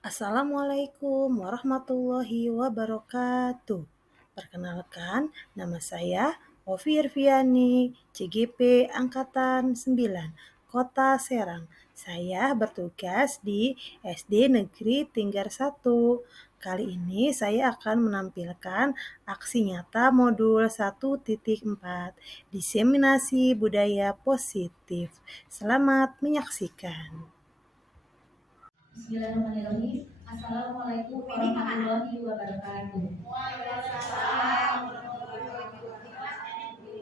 Assalamualaikum warahmatullahi wabarakatuh. Perkenalkan, nama saya Ovi Irviani, CGP Angkatan 9, Kota Serang. Saya bertugas di SD Negeri Tinggar 1. Kali ini saya akan menampilkan aksi nyata modul 1.4, diseminasi budaya positif. Selamat menyaksikan. Bismillahirrahmanirrahim. Assalamualaikum warahmatullahi wabarakatuh.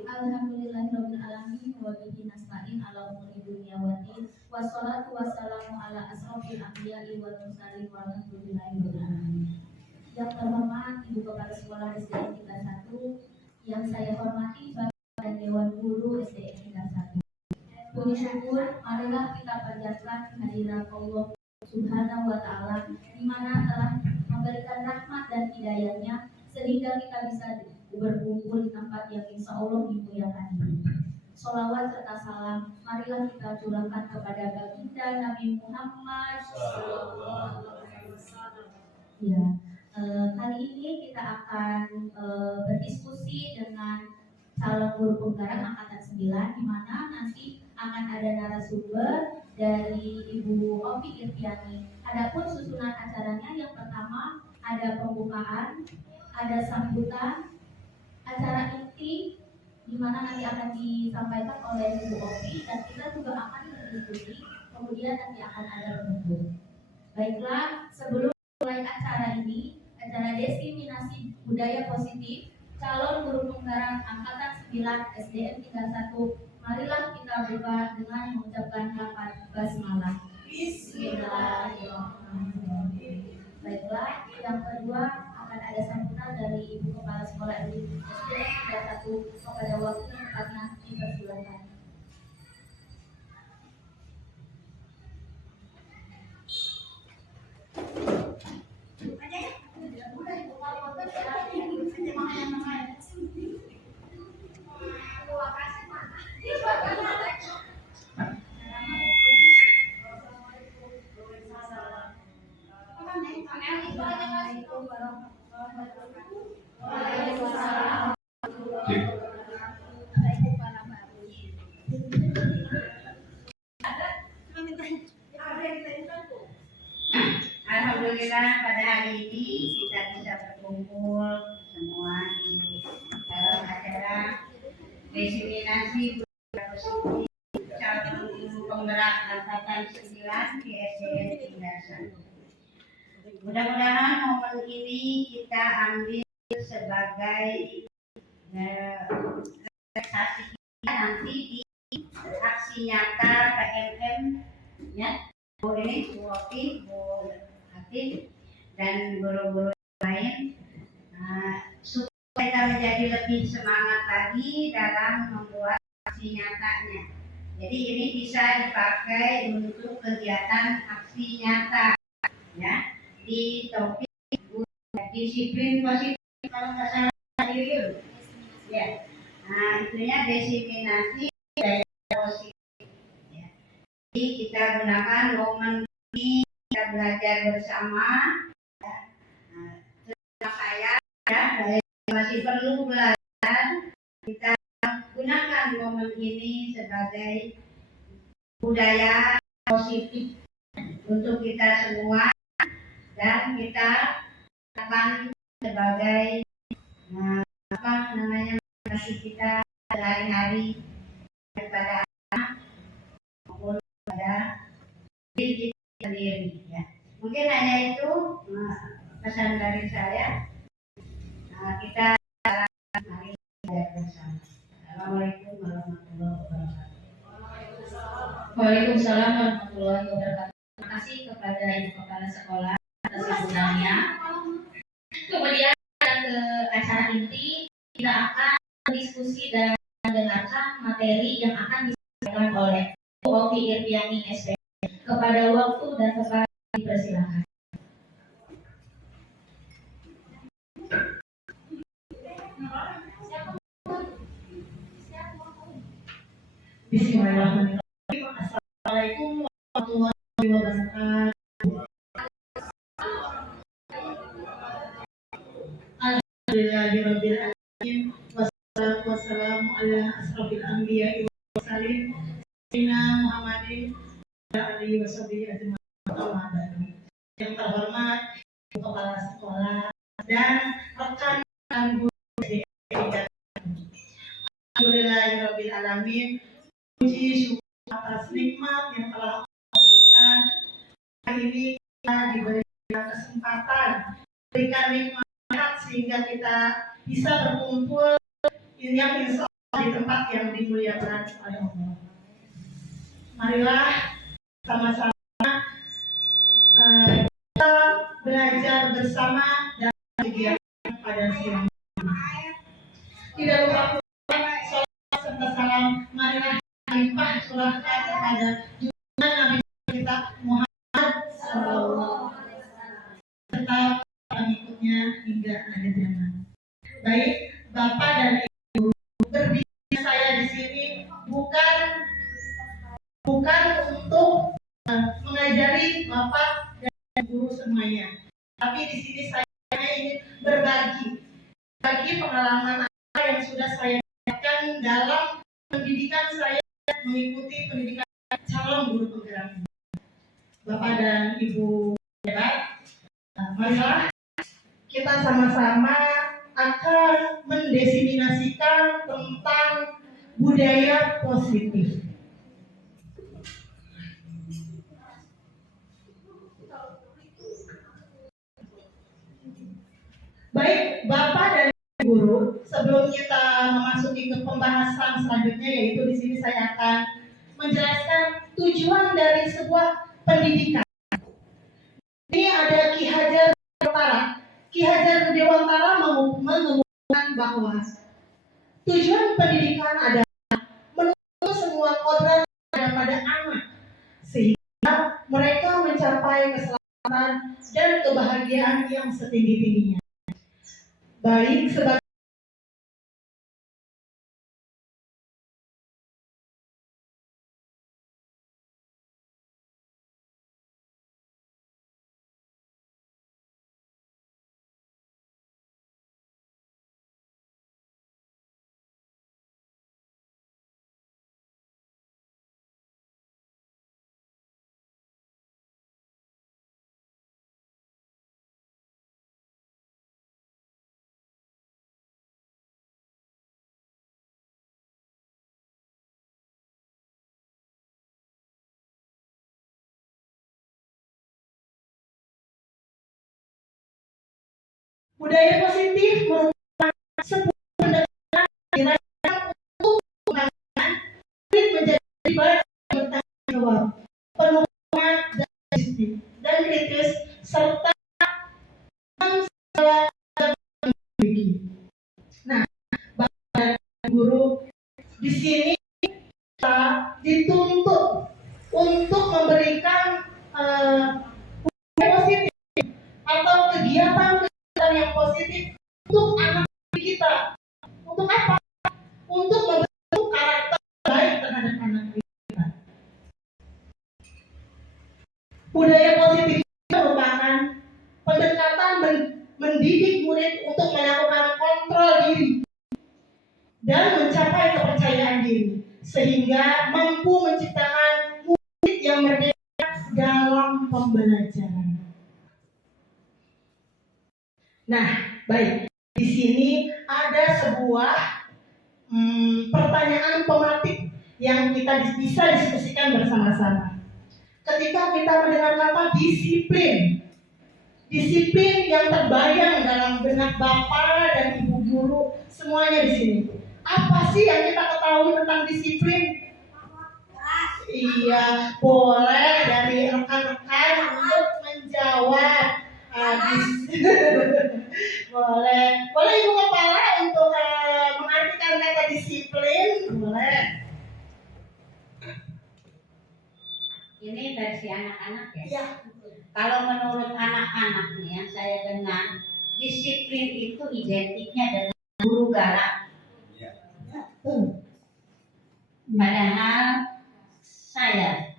Alhamdulillahirabbil alamin wa bihi nasta'in ala umuri dunya waddin. Wassalatu wassalamu ala asrofil anbiya'i wal mursalin walhamdulillahi rabbil alamin. Yang terhormat Ibu Kepala Sekolah SDN Tingkat 1, yang saya hormati Bapak dan Dewan Guru SDN Tingkat 1. Puji syukur, marilah kita panjatkan kehadirat Allah Subhanahu wa Ta'ala, di mana telah memberikan rahmat dan hidayahnya sehingga kita bisa berkumpul di tempat yang insya Allah dimuliakan ini. Sholawat serta salam marilah kita curahkan kepada baginda Nabi Muhammad. Ya, kali ini kita akan berdiskusi dengan calon guru penggarap angkatan 9, di mana nanti akan ada narasumber dari Ibu Ovi Irviani. Adapun susunan acaranya, yang pertama ada pembukaan, ada sambutan, acara inti di mana nanti akan disampaikan oleh Ibu Ovi, dan kita juga akan berdiskusi, kemudian nanti akan ada penutup. Baiklah, sebelum mulai acara ini, acara diseminasi budaya positif calon guru penggarap angkatan 9 SDN Tingkat 1, marilah kita buka dengan mengucapkan lafaz basmalah. Bismillahirrahmanirrahim. Baiklah, yang kedua akan ada sambutan dari Ibu Kepala Sekolah SDN Tingkat 1 kepada waktu yang tepatnya dipersilakan. Alhamdulillah pada hari ini kita bisa berkumpul semua di dalam acara diseminasi budaya positif calon guru penggerak angkatan 9 di SDN Tingkat 1. Mudah-mudahan momen ini kita ambil sebagai realisasi kita nanti di aksi nyata PNM, ya, Bu ini, Bu Ovi, Bu Hati, dan guru-guru lain, supaya kita menjadi lebih semangat lagi dalam membuat aksi nyatanya. Jadi ini bisa dipakai untuk kegiatan aksi nyata, ya, di topik disiplin positif, kalau nggak salah yuk, ya. Nah, itunya diseminasi budaya positif, ya. Jadi kita gunakan momen ini, kita belajar bersama, ya. Nah, saya, ya, masih perlu belajar. Kita gunakan momen ini sebagai budaya positif untuk kita semua, dan kita akan sebagai masih kita sehari-hari pada anak maupun pada diri kita sendiri, ya. Mungkin hanya itu pesan dari saya. Kita mari belajar bersama. Assalamualaikum warahmatullahi wabarakatuh. Waalaikumsalam warahmatullahi wabarakatuh. Terima kasih kepada Ibu Kepala Sekolah atas sambutannya. Kemudian ke acara inti, kita akan berdiskusi dan mendengarkan materi yang akan disampaikan oleh Bu Ovi Irviani SP. Kepada waktu dan tempat dipersilakan. Bismillahirrahmanirrahim. Assalamualaikum warahmatullahi wabarakatuh. Alhamdulillahirabbil alamin. Wassalatu wassalamu ala asrofil anbiya'i wal mursalin sayyidina Muhammadin wa alihi washabihi ajmain. Yang terhormat kepala sekolah dan rekan guru SD. Alhamdulillahirabbil alamin. Puji syukur atas nikmat yang telah Allah berikan. Hari ini kita diberi kesempatan, berikan nikmat sehingga kita bisa berkumpul yang insya Allah di tempat yang dimuliakan oleh Allah. Marilah sama-sama kita belajar bersama dan kegiatan pada siang ini. Tidak lupa salat serta salam marilah limpah curahkan kepada junjungan Nabi kita Muhammad SAW serta pengikutnya hingga akhir zaman. Baik, Bapak dan Ibu, berdiri saya di sini bukan untuk mengajari Bapak dan guru semuanya, tapi di sini saya ingin berbagi pengalaman apa yang sudah saya dapatkan dalam pendidikan saya mengikuti pendidikan calon guru penggerak. Bapak dan Ibu hebat, marilah kita sama-sama akan mendefinisikan tentang budaya positif. Baik, Bapak dan Guru, sebelum kita memasuki ke pembahasan selanjutnya, yaitu di sini saya akan menjelaskan tujuan dari sebuah pendidikan. Ini ada Ki Hajar Dewantara. Ki Hajar Dewantara mengumumkan bahwa tujuan pendidikan adalah menuntut semua kodrat pada anak, sehingga mereka mencapai keselamatan dan kebahagiaan yang setinggi-tingginya. Baik sebagai budaya positif merupakan sebuah pendekatan dirancang untuk mengembangkan menjadi pribadi bertanggung jawab, penuh semangat dan kritis serta segala memiliki. Nah, Bapak dan Guru di sini kita dituntut untuk memberikan budaya positif atau kegiatan yang positif untuk anak kita. Untuk apa? Untuk membentuk karakter baik terhadap anak kita. Budaya positif merupakan pendekatan mendidik murid untuk melakukan kontrol diri dan mencapai kepercayaan diri, sehingga mampu menciptakan murid yang merdeka dalam pembelajaran. Nah, baik. Di sini ada sebuah pertanyaan pematik yang kita bisa diskusikan bersama-sama. Ketika kita mendengar kata disiplin, disiplin yang terbayang dalam benak Bapak dan Ibu Guru semuanya di sini. Apa sih yang kita ketahui tentang disiplin? Iya, boleh dari rekan-rekan untuk menjawab. boleh Ibu Kepala untuk mengartikan kata disiplin, boleh. Ini versi anak-anak ya? Ya. Kalau menurut anak-anak nih yang saya dengar, disiplin itu identiknya dengan guru galak. Padahal saya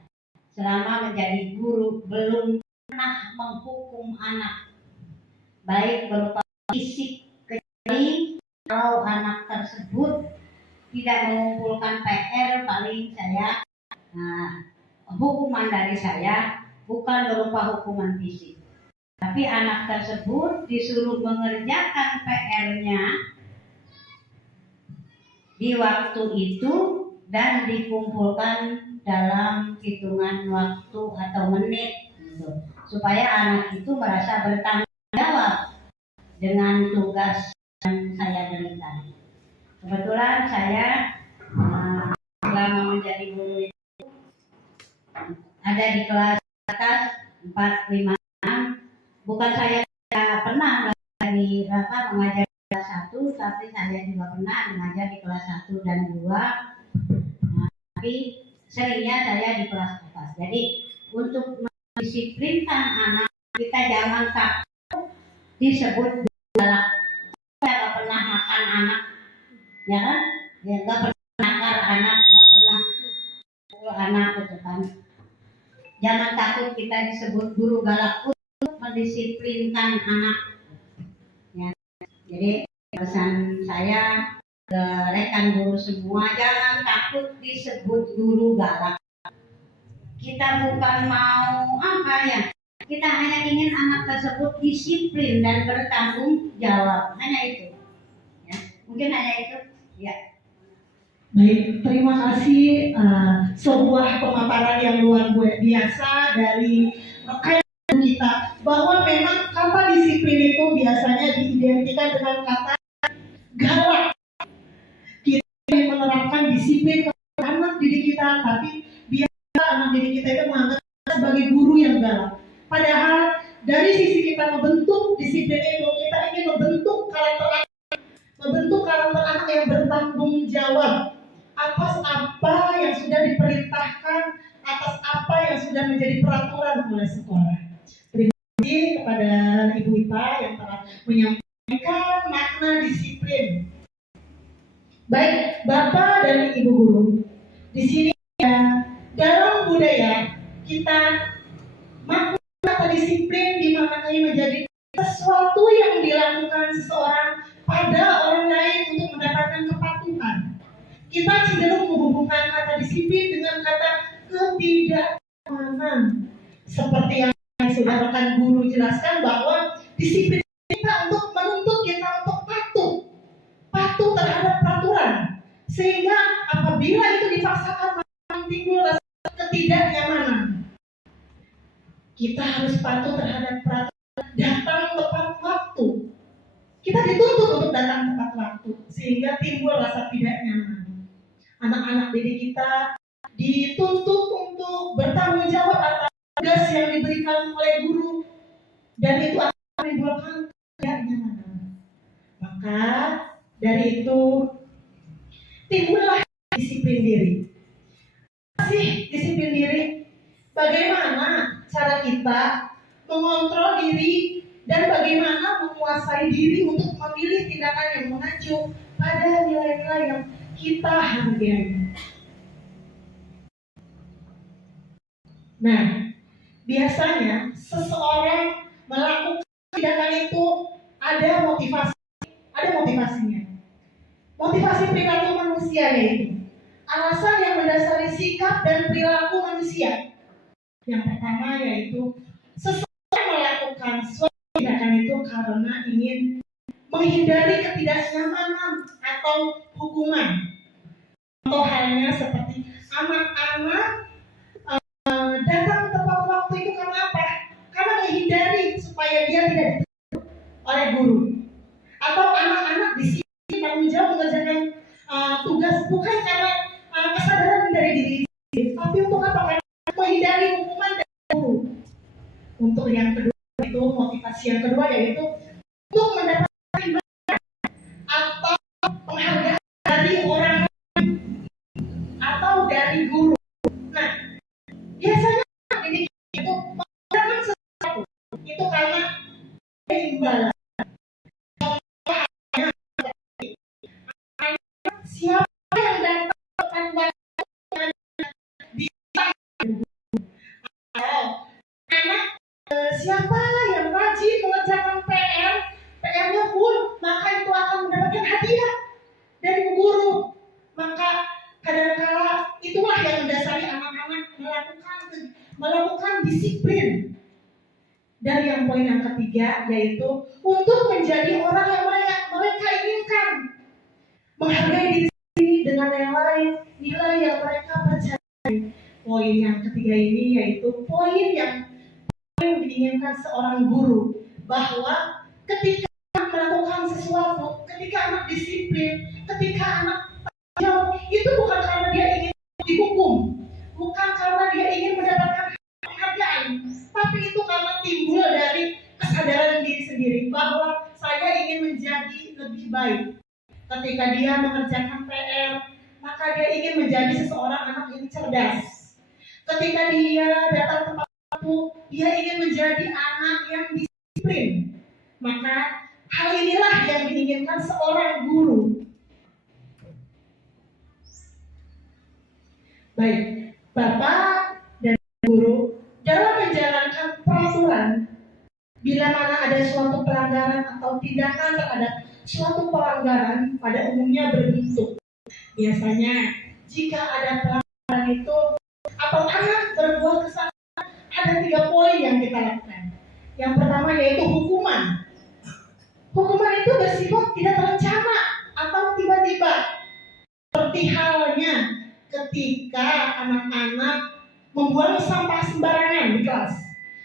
selama menjadi guru belum pernah menghukum anak, baik berupa fisik, Jadi kalau anak tersebut tidak mengumpulkan PR, paling saya hukuman dari saya bukan berupa hukuman fisik, tapi anak tersebut disuruh mengerjakan PR-nya di waktu itu dan dikumpulkan dalam hitungan waktu atau menit gitu, supaya anak itu merasa bertanggung jawab dengan tugas yang saya berikan. Kebetulan saya selama menjadi guru itu ada di kelas atas 4, 5, 6. Bukan saya pernah mengajar di kelas 1, tapi saya juga pernah mengajar di kelas 1 dan 2. Tapi seringnya saya di kelas atas. Jadi untuk mendisiplinkan anak, kita jangan takut disebut galak. Saya nggak pernah makan anak, ya kan? Ya nggak pernah nakar anak, nggak pernah pukul anak gitu kan. Jangan takut kita disebut guru galak untuk mendisiplinkan anak. Ya. Jadi pesan saya ke rekan guru semua, jangan takut disebut guru galak. Kita bukan mau apa ya, kita hanya ingin anak tersebut disiplin dan bertanggung jawab, hanya itu ya. Mungkin hanya itu ya. Baik, terima kasih. Sebuah pemaparan yang luar biasa dari rekan kita, bahwa memang kata disiplin itu biasanya diidentikan dengan kata galak. Kita ingin menerapkan disiplin ke anak didik kita, tapi biasa anak didik kita itu menganggap sebagai guru yang galak. Padahal dari sisi kita membentuk disiplin itu, kita ingin membentuk karakter anak yang bertanggung jawab atas apa yang sudah diperintahkan, atas apa yang sudah menjadi peraturan oleh sekolah. Terima kasih kepada Ibu Ipa yang telah menyampaikan makna disiplin. Baik, Bapak dan Ibu guru, di sini ya, dalam budaya kita makna kata disiplin dimaknai menjadi sesuatu yang dilakukan seseorang pada orang lain untuk mendapatkan kepatuhan. Kita cenderung menghubungkan kata disiplin dengan kata ketidaknyamanan. Seperti yang sudah rekan guru jelaskan, bahwa disiplin kita untuk menuntut kita untuk patuh terhadap peraturan, sehingga apabila itu dipaksakan maka timbul rasa ketidaknyamanan. Kita harus patuh terhadap peraturan, datang tepat waktu. Kita dituntut untuk datang tepat waktu, sehingga timbul rasa tidak nyaman. Anak-anak didik kita dituntut untuk bertanggung jawab atas tugas yang diberikan oleh guru, dan itu akan menimbulkan ketidaknyamanan. Maka dari itu timbullah disiplin diri. Disiplin diri, bagaimana cara kita mengontrol diri dan bagaimana menguasai diri untuk memilih tindakan yang mengacu pada nilai-nilai yang kita hargai. Nah, biasanya seseorang melakukan tindakan itu ada motivasinya. Motivasi perilaku manusia yaitu alasan yang mendasari sikap dan perilaku manusia. Yang pertama yaitu seseorang melakukan suatu tindakan itu karena ingin menghindari ketidaknyamanan atau hukuman. Contoh halnya seperti anak-anak datang tepat waktu itu karena apa? Karena menghindari supaya dia tidak ditegur oleh guru. Atau anak-anak di sini tanggung jawab mengerjakan tugas bukan karena kesadaran dari diri sendiri, tapi untuk apa? Karena menghindari hukuman dari guru. Untuk yang kedua itu motivasi yang kedua yaitu untuk mendapatkan imbalan atau penghargaan dari orang lain atau dari guru. Nah, biasanya ini itu menggunakan sesuatu itu karena imbalan. Siapa yang datang tepat waktu bisa anak siapa yang rajin mengerjakan PR-nya full maka itu akan mendapatkan hadiah dari guru. Maka kadangkala itulah yang mendasari anak-anak melakukan disiplin. Dan yang poin yang ketiga yaitu untuk menjadi orang yang mereka inginkan, menghargai diri sendiri dengan nilai yang mereka percayai. Poin yang ketiga ini yaitu poin yang diinginkan seorang guru, bahwa ketika melakukan sesuatu, ketika anak disiplin, ketika anak jauh, itu bukan karena dia ingin dihukum, bukan karena dia ingin mendapatkan penghargaan, tapi itu karena timbul dari kesadaran diri sendiri bahwa saya ingin menjadi lebih baik. Ketika dia mengerjakan PR, maka dia ingin menjadi seseorang anak yang cerdas. Ketika dia datang ke waktu, dia ingin menjadi anak yang disiplin. Maka hal inilah yang diinginkan seorang guru. Baik, Bapak dan guru dalam menjalankan peraturan, bila mana ada suatu pelanggaran atau tindakan terhadap suatu pelanggaran, pada umumnya berbentuk. Biasanya jika ada pelanggaran itu atau anak berbuat kesalahan, ada 3 poin yang kita lakukan. Yang pertama yaitu hukuman. Hukuman itu bersifat tidak terencana atau tiba-tiba. Seperti halnya ketika anak-anak membuang sampah sembarangan di kelas.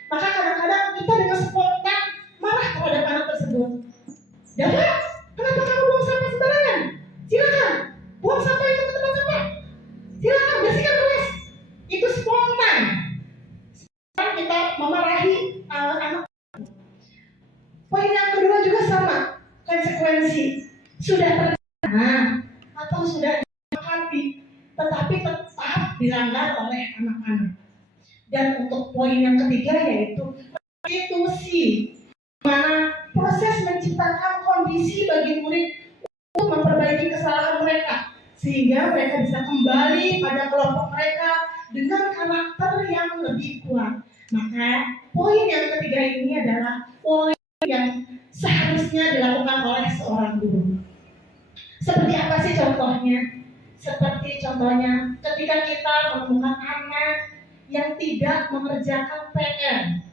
Maka kadang-kadang kita dengan spontan marah terhadap anak tersebut. Dara, kenapa kamu buang sampah sembarangan? Silakan, buang sampah itu ke tempat sampah. Silakan, bersihkan kelas. Itu spontan. Sekarang kita memarahi anak. Poin yang kedua juga sama, konsekuensi. Sudah terencana atau sudah disepakati, tetapi tetap dilanggar oleh anak-anak. Dan untuk poin yang ketiga yaitu restitusi, mana proses menciptakan kondisi bagi murid untuk memperbaiki kesalahan mereka, sehingga mereka bisa kembali pada kelompok mereka dengan karakter yang lebih kuat. Maka poin yang ketiga ini adalah poin yang seharusnya dilakukan oleh seorang guru. Seperti apa sih contohnya? Seperti contohnya ketika kita menemukan anak yang tidak mengerjakan PR,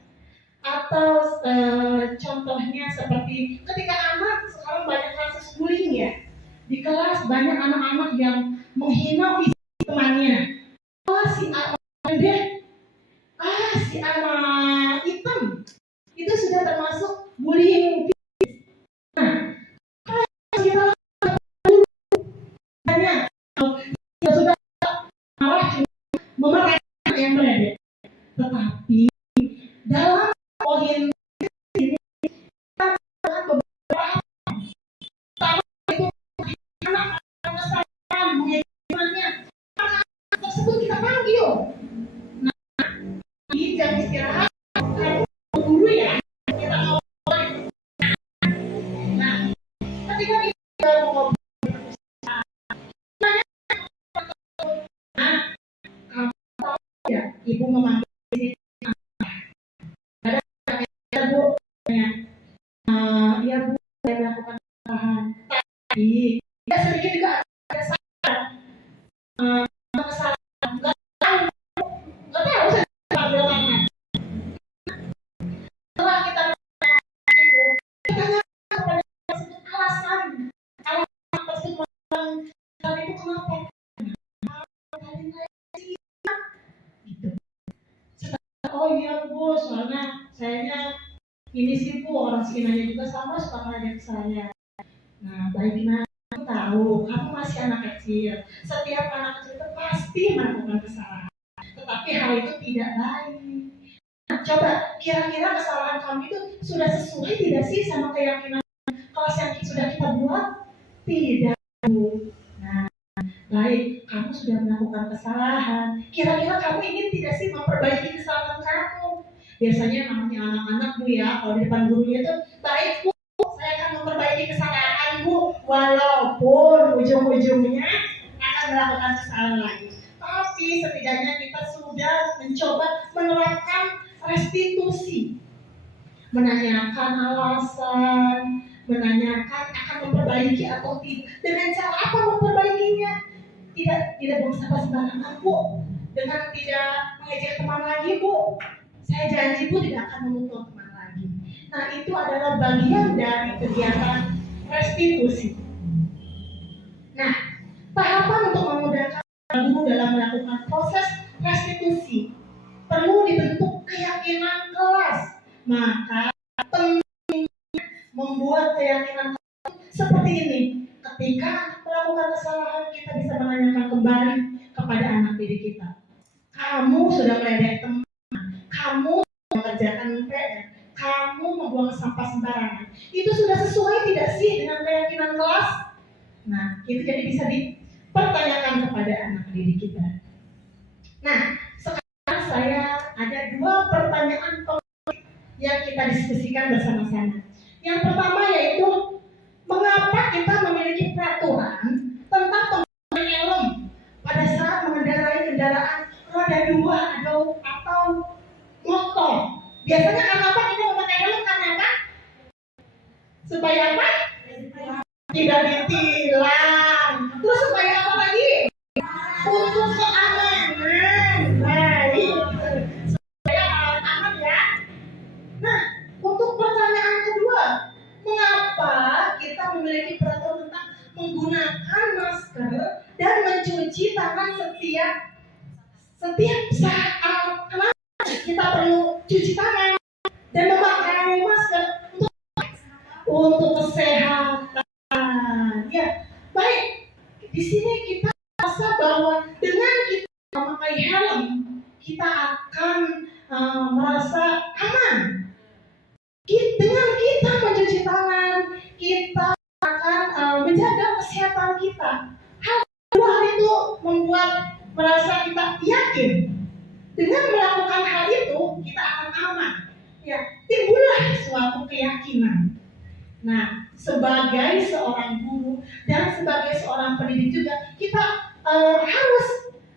atau contohnya seperti ketika anak sekarang banyak kasus bullying ya, di kelas banyak anak-anak yang menghina temannya. Si anak gede, si anak hitam, itu sudah termasuk bullying. Nah, kalau kita banyak sudah marah memerintah yang berada, tetapi dalam poin ini kita melakukan beberapa pertama itu anak-anak kesalahan mengenainya, anak tersebut kita panggil. Nah, di jam istirahat guru ya kita ngobrol. Nah, ketika kita ngobrol, ya, ibu memanggil ini ada bu ya bu, saya melakukan kesalahan tadi, ya sedikit juga ada salah kesalahan nggak tahu saya panggil tangan. Setelah kita melakukan itu, kita tanya kepada alasan tersebut dan itu kenapa? Oh iya bu, soalnya sayanya ini sih bu, orang sekinanya juga sama suka ngajak saya. Nah baik, nah aku tahu kamu masih anak kecil. Setiap anak kecil itu pasti melakukan kesalahan, tetapi hal itu tidak baik. Nah, coba kira-kira kesalahan kamu itu sudah sesuai tidak sih sama keyakinan kelas yang sudah kita buat? Tidak bu. Nah baik, kamu sudah melakukan kesalahan. Kira-kira kamu ingin tidak sih memperbaiki kesalahan kamu? Biasanya namanya anak-anak bu ya, kalau di depan gurunya itu, baik bu, saya akan memperbaiki kesalahan bu, walaupun ujung-ujungnya akan melakukan kesalahan lagi. Tapi setidaknya kita sudah mencoba menerapkan restitusi, menanyakan alasan, menanyakan akan memperbaiki atau tidak. Dengan cara apa memperbaikinya? Tidak buang sampah sembarangan, Bu. Dengan tidak mengejek teman lagi, Bu. Saya janji, Bu, tidak akan memukul teman lagi. Nah, itu adalah bagian dari kegiatan restitusi. Nah, tahapan untuk memudahkan guru dalam melakukan proses restitusi perlu dibentuk keyakinan kelas. Maka membuat keyakinan seperti ini. Ketika melakukan kesalahan, kita bisa menanyakan kembali kepada anak didik kita. Kamu sudah meledek teman, kamu mengerjakan PR, kamu membuang sampah sembarangan. Itu sudah sesuai tidak sih dengan keyakinan kelas? Nah, itu jadi bisa dipertanyakan kepada anak didik kita. Nah, sekarang saya ada 2 pertanyaan yang kita diskusikan bersama-sama. Yang pertama yaitu, mengapa kita memiliki peraturan tentang penggunaan helm pada saat mengendarai kendaraan roda 2 atau motor? Biasanya kenapa kita memakai helm? Karena apa? Supaya apa? Tidak ditilang. Terus supaya apa lagi? Untuk keamanan. Baik. Supaya aman ya. Nah, untuk pertanyaan kedua, mengapa kita memiliki peraturan tentang menggunakan masker dan mencuci tangan setiap saat? Kenapa kita perlu cuci tangan dan memakai masker? Untuk kesehatan. Ya, baik. Di sini kita merasa bahwa dengan kita memakai helm, kita akan merasa aman. Dengan kita mencuci tangan, kita akan menjaga kesehatan kita. Hal itu membuat merasa kita yakin. Dengan melakukan hal itu, kita akan aman. Ya, timbullah suatu keyakinan. Nah, sebagai seorang guru dan sebagai seorang pendidik juga, kita harus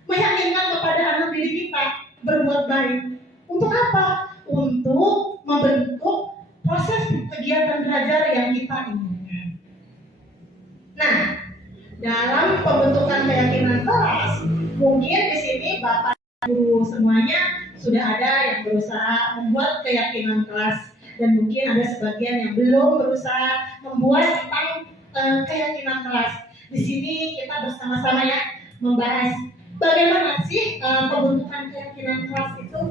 meyakinkan kepada anak didik kita berbuat baik. Untuk apa? Untuk membentuk proses kegiatan belajar yang kita inginkan. Nah, dalam pembentukan keyakinan kelas, mungkin di sini Bapak Guru semuanya sudah ada yang berusaha membuat keyakinan kelas, dan mungkin ada sebagian yang belum berusaha membuat tentang keyakinan kelas. Di sini kita bersama-sama ya membahas bagaimana sih pembentukan keyakinan kelas itu.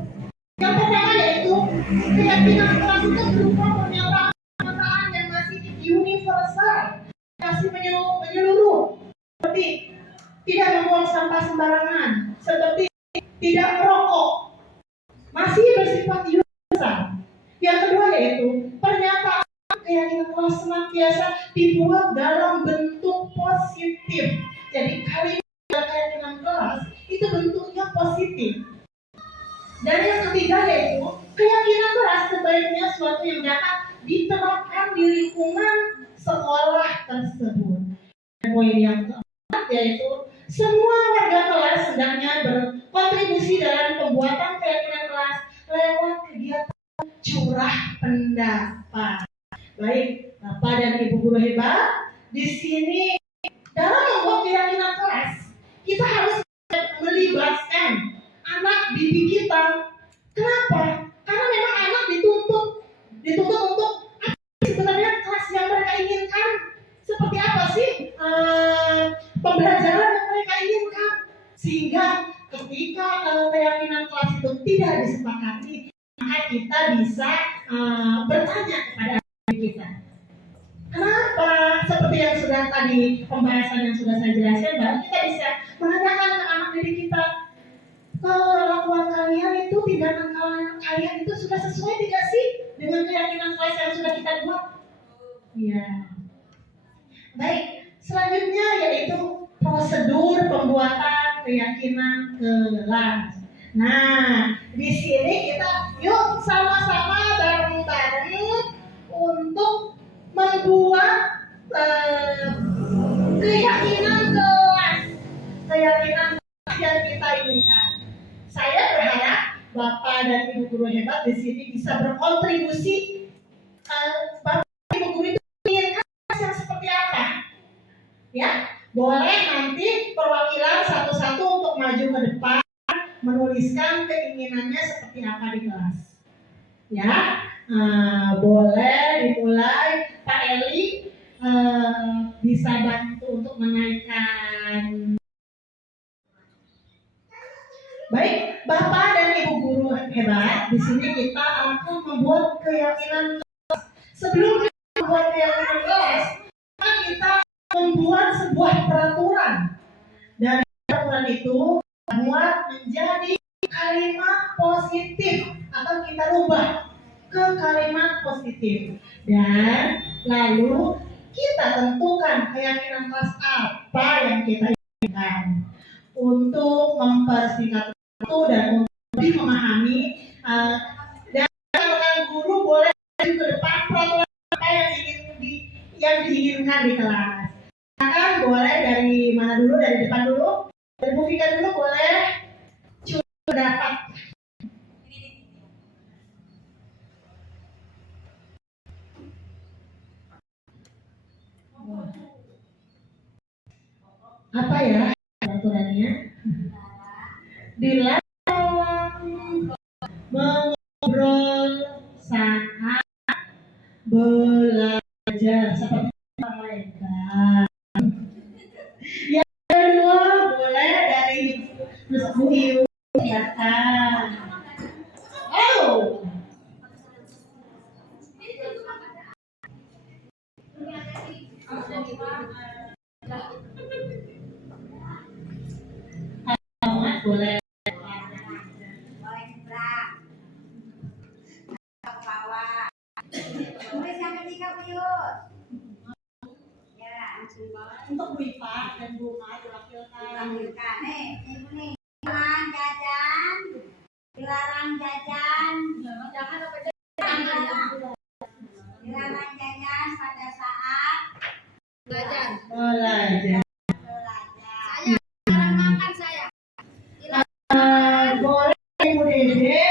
Yang pertama yaitu keyakinan kelas itu berupa pernyataan yang masih universal, masih menyeluruh, seperti tidak membuang sampah sembarangan, seperti tidak merokok, masih bersifat universal. Yang kedua yaitu pernyataan keyakinan kelas senantiasa dibuat dalam bentuk positif. Jadi kalimat keyakinan kelas itu bentuknya positif. Dan yang ketiga yaitu keyakinan kelas sebaiknya suatu yang dapat diterapkan di lingkungan sekolah tersebut. Dan poin yang keempat yaitu semua warga kelas hendaknya berkontribusi dalam pembuatan keyakinan kelas lewat kegiatan curah pendapat. Baik, Bapak dan Ibu guru hebat, di sini dalam membuat keyakinan kelas, kita harus melibatkan anak didik kita. Kenapa? Karena memang anak dituntut untuk sebenarnya kelas yang mereka inginkan. Seperti apa sih pembelajaran yang mereka inginkan? Sehingga ketika keyakinan kelas itu tidak disepakati, maka kita bisa bertanya kepada anak kita. Kenapa? Seperti yang sudah tadi pembahasan yang sudah saya jelaskan, bahwa kita bisa menanyakan ke anak didik kita, kelakuan kalian itu, tindakan kalian itu sudah sesuai tidak sih dengan keyakinan kelas yang sudah kita buat? Ya. Baik, selanjutnya yaitu prosedur pembuatan keyakinan kelas. Nah, di sini kita yuk sama-sama bareng-bareng untuk membuat keyakinan kelas yang kita inginkan. Saya berharap Bapak dan Ibu guru hebat di sini bisa berkontribusi. Bapak Ibu guru itu inginkan Boleh nanti perwakilan satu-satu untuk maju ke depan menuliskan keinginannya seperti apa di kelas. Ya, boleh dimulai. Pak Eli bisa bantu untuk menaikkan. Baik, Bapak dan Ibu guru hebat. Di sini kita akan membuat keyakinan. Sebelum kita membuat keyakinan kelas, kita membuat sebuah peraturan. Dan peraturan itu buat menjadi kalimat positif atau kita rubah ke kalimat positif. Dan lalu kita tentukan keyakinan kelas apa yang kita inginkan untuk mempersingkat itu dan untuk lebih memahami. Dan rekan guru boleh ke depan peraturan apa yang diinginkan di kelas. Silakan, boleh dari mana dulu, dari depan dulu. Dari Bu Fika dulu boleh. Pendapat. Apa ya peraturannya? Dilarang mengobrol saat belajar seperti mereka. Yang kedua boleh dari Bu Iu, silakan. Oh. Boleh. Untuk Bu Ipa dan Bu Ma diwakilkan. Ibu nih. Dilarang jajan. Dilarang jajan pada saat Belajar. Boleh Ibu Dede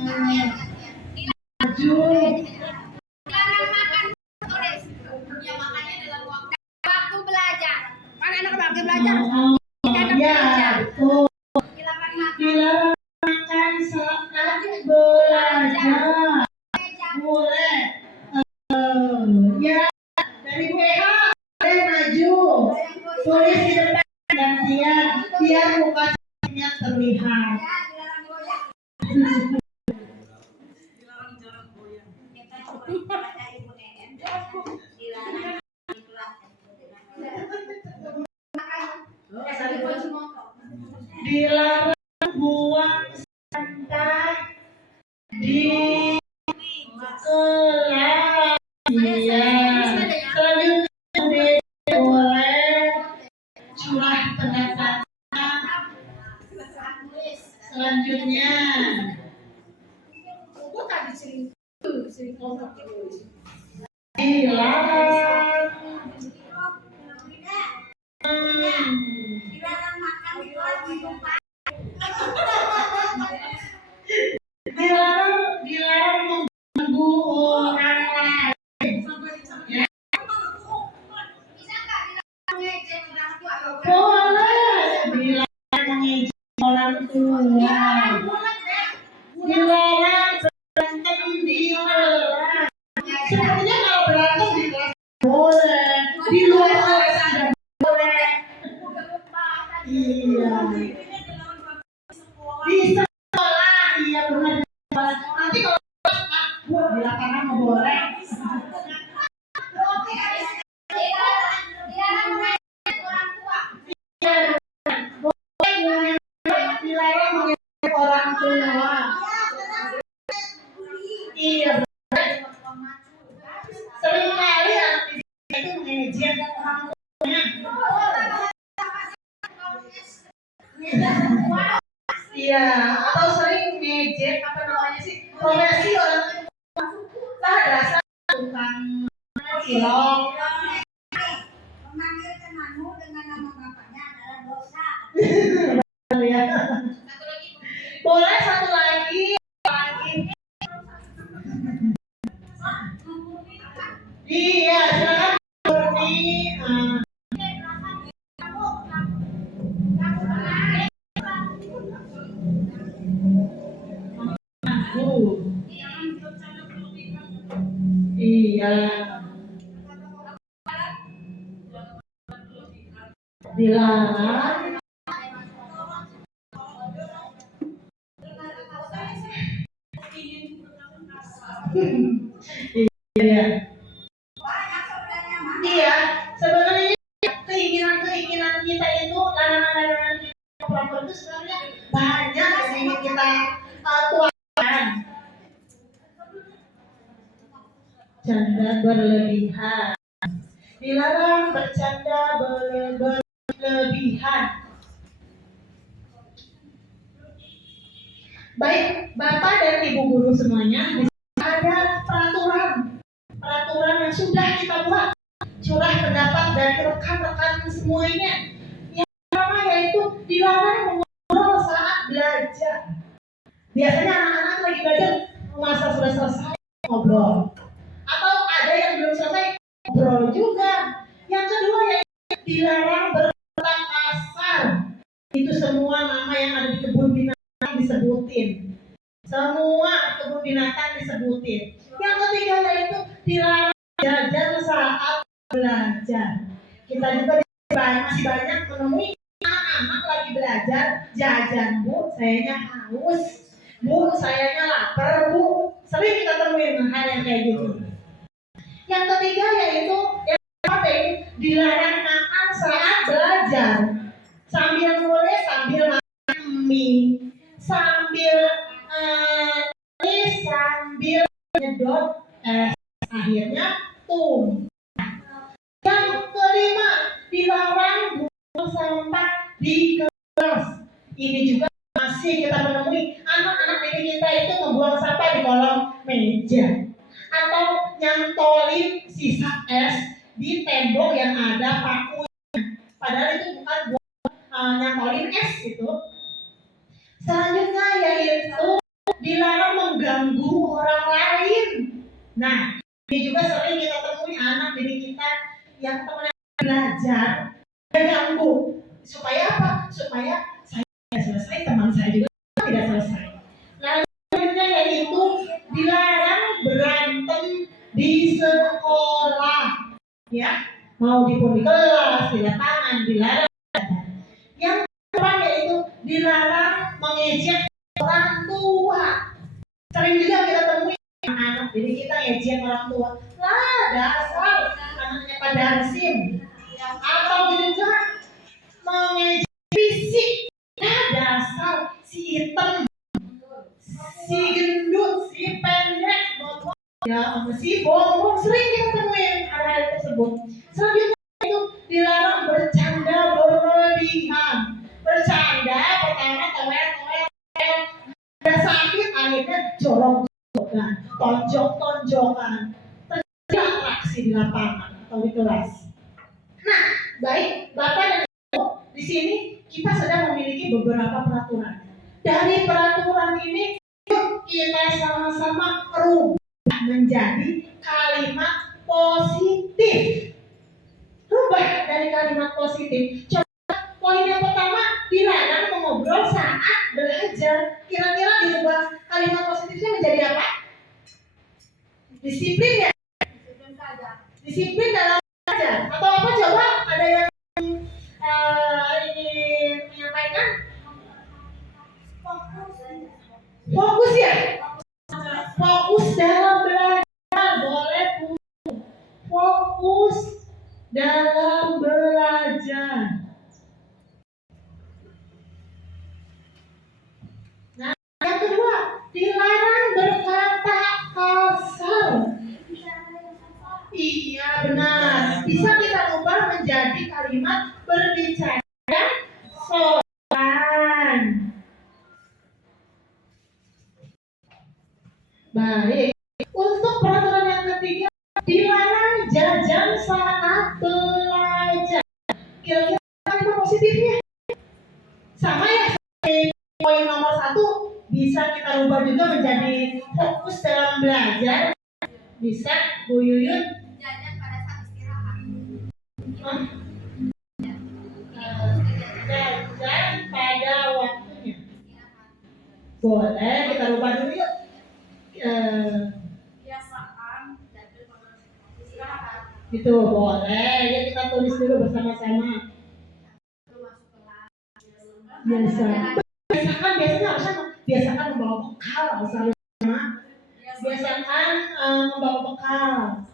maju. Dilarang makan tulis. Ya makannya dalam waktu belajar. Kan enak banget belajar. Ya, betul. Dilarang makan. Dilarang makan saat belajar. Boleh. Ya, dari Bu Eha boleh maju. Tulis di depan gantian biar muka saya terlihat. Dilarang buang sampah di kelas. Iya. Selanjutnya boleh curah pendapat. Selanjutnya dilarang makan di kelas minum dilarang mengganggu orang lain. Ya. Boleh dilarang mengejek orang tua. Dilarang berantem di kelas. Sepertinya kalau berantem di kelas boleh, di luar kelas tidak boleh. Iya. Di sekolah, iya benar di sekolah. Nanti kalau di lapangan mau boleh. Boleh dilarang mengejek orang tua. Iya. Seringkali anak itu mengejek orang tuanya. Iya, atau sering ngejek apa namanya sih profesi orang tua. Dasar tukang cilok. memanggil temanmu dengan nama bapaknya adalah dosa. Ya. Boleh satu lagi. Iya, silakan Murni. Iya. Dilarang. Iya. Iya, sebenarnya keinginan kita itu, larangan-larangan kita perempuan itu sebenarnya banyak yang ingin kita tuangkan. Canda berlebihan. Dilarang bercanda berlebihan. Baik Bapak dan Ibu guru semuanya, ada peraturan yang sudah kita buat, curah pendapat dari rekan-rekan semuanya. Yang pertama yaitu dilarang mengobrol saat belajar. Biasanya anak-anak lagi belajar, masa sudah selesai ngobrol, atau ada yang belum selesai ngobrol juga. Yang kedua yaitu dilarang berkata kasar. Itu semua nama yang ada di kebun binatang disebutin. Semua kebun binatang disebutin. Yang ketiga yaitu dilarang jajan saat belajar. Kita juga masih banyak menemui anak-anak lagi belajar jajan, Bu, sayanya haus, Bu, sayanya lapar, Bu. Sering kita temuin hal yang kayak gitu. Yang ketiga yaitu yang dilarang makan saat belajar. Sambil nulis, sambil makan mie, sambil sambil nyedot akhirnya yang kelima dilarang buang sampah di kelas. Ini juga masih kita menemui anak-anak didik kita itu membuang sampah di kolong meja atau nyantolin sisa es di tembok yang ada pakunya, padahal itu bukan nyantolin es itu. Selanjutnya yaitu dilarang mengganggu orang lain. Nah, ini juga sering kita temui anak didik kita yang teman belajar mengganggu. Supaya apa? Supaya saya tidak selesai, teman saya juga tidak selesai. Lalu selanjutnya yaitu dilarang berantem di sekolah. Ya, mau di kelas, di lapangan, dilarang. Yang kedua yaitu dilarang mengejek orang tua. Sering juga kita temui anak jadi kita ngejek orang tua, lah dasar anaknya pada hasim, atau juga mengejek fisik, lah dasar si hitam, si gendut, si pendek, ya si bongbong. Sering kita temuin hal-hal tersebut. Selanjutnya itu dilarang bercanda berlebihan. Bercanda pertama toel, ada sakit akhirnya jorok-jorokan, tonjok-tonjokan, terjadi atraksi di lapangan atau di kelas. Nah, baik Bapak dan Ibu, di sini kita sedang memiliki beberapa peraturan. Dari peraturan ini, yuk kita sama-sama rubah menjadi kalimat positif. Rubah dari kalimat positif. Poin yang pertama, dilarang mengobrol saat belajar. Kira-kira dirubah kalimat positifnya menjadi apa? Disiplin ya? Disiplin dalam belajar. Atau apa coba? Ada yang ingin menyampaikan? Fokus ya? Fokus dalam belajar. Boleh fokus dalam belajar. Yang kedua, dilarang berkata kasar. Iya benar. Bisa kita ubah menjadi kalimat berbicara sopan. Baik. Untuk peraturan yang ketiga, dilarang jajan saat belajar. Kira-kira kalimat positifnya sama ya? Poin nomor 1 bisa kita ubah juga menjadi fokus dalam belajar. Bisa, Bu Yuyun? Jajan pada saat istirahat. Jajan pada waktunya. Boleh, kita ubah dulu yuk. Kebiasaan jajan Gitu boleh. Ya kita tulis dulu bersama-sama. Biasa. Biasanya harusnya biasakan membawa bekal selalu sama. Biasakan membawa bekal.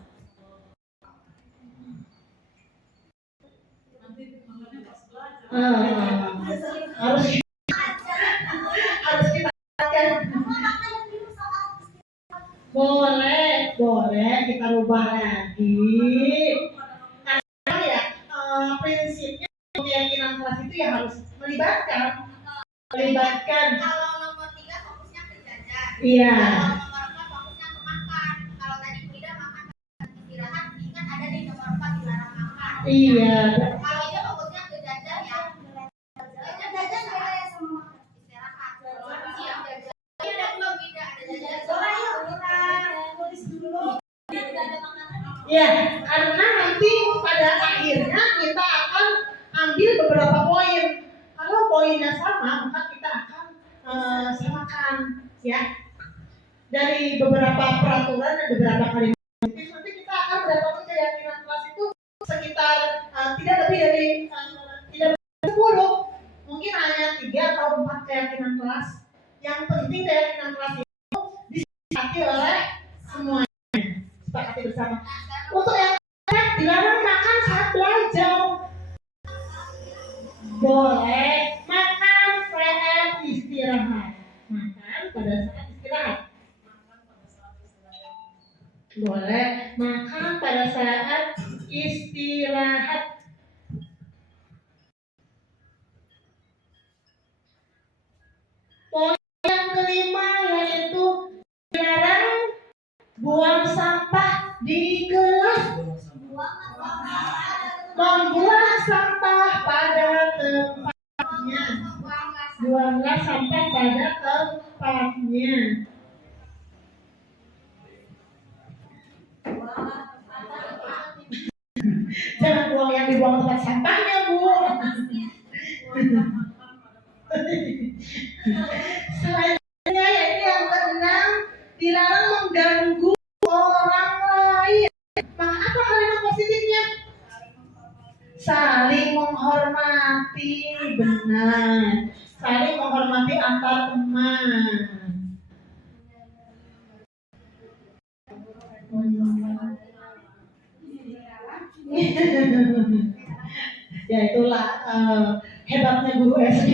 Harus harus kita lakukan. Boleh kita rubah lagi. Karena ya prinsipnya keyakinan kelas itu ya harus melibatkan. Kalau nomor 3 fokusnya ke jajan. Iya. Kalau nomor 4 fokusnya ke makan. Kalau tadi Frida makan istirahat, kan ada di nomor 4 dilarang makan. Iya. Kalau itu fokusnya ke jajan ya. Jajan beda ya sama istirahat. Iya. Ini ada dua beda, ada jajan sama tulis dulu. Ya, karena nanti pada akhirnya kita akan ambil beberapa poin. Kalau poinnya sama, maka kita akan samakan, ya. Dari beberapa peraturan dan beberapa kalimat. Nanti kita akan mendapatkan keyakinan kelas itu sekitar tidak lebih dari tidak 10, mungkin hanya 3 atau 4 keyakinan kelas. Yang penting keyakinan kelas itu disepakati oleh semuanya, sepakati bersama. Untuk yang dilarang makan saat belajar. Boleh makan saat istirahat. Makan pada saat istirahat. Boleh makan pada saat istirahat. Poin yang kelima yaitu dilarang buang sampah di kelas. Membuang sampah pada tempatnya. Buanglah sampah pada tempatnya. Jangan buang yang dibuang tempat sampahnya, Bu. Selanjutnya yaitu yang keenam, dilarang mengganggu orang lain. Nah, apa kalimat positifnya? Saling menghormati, benar. Saling menghormati antar teman. Ya itulah hebatnya guru SD.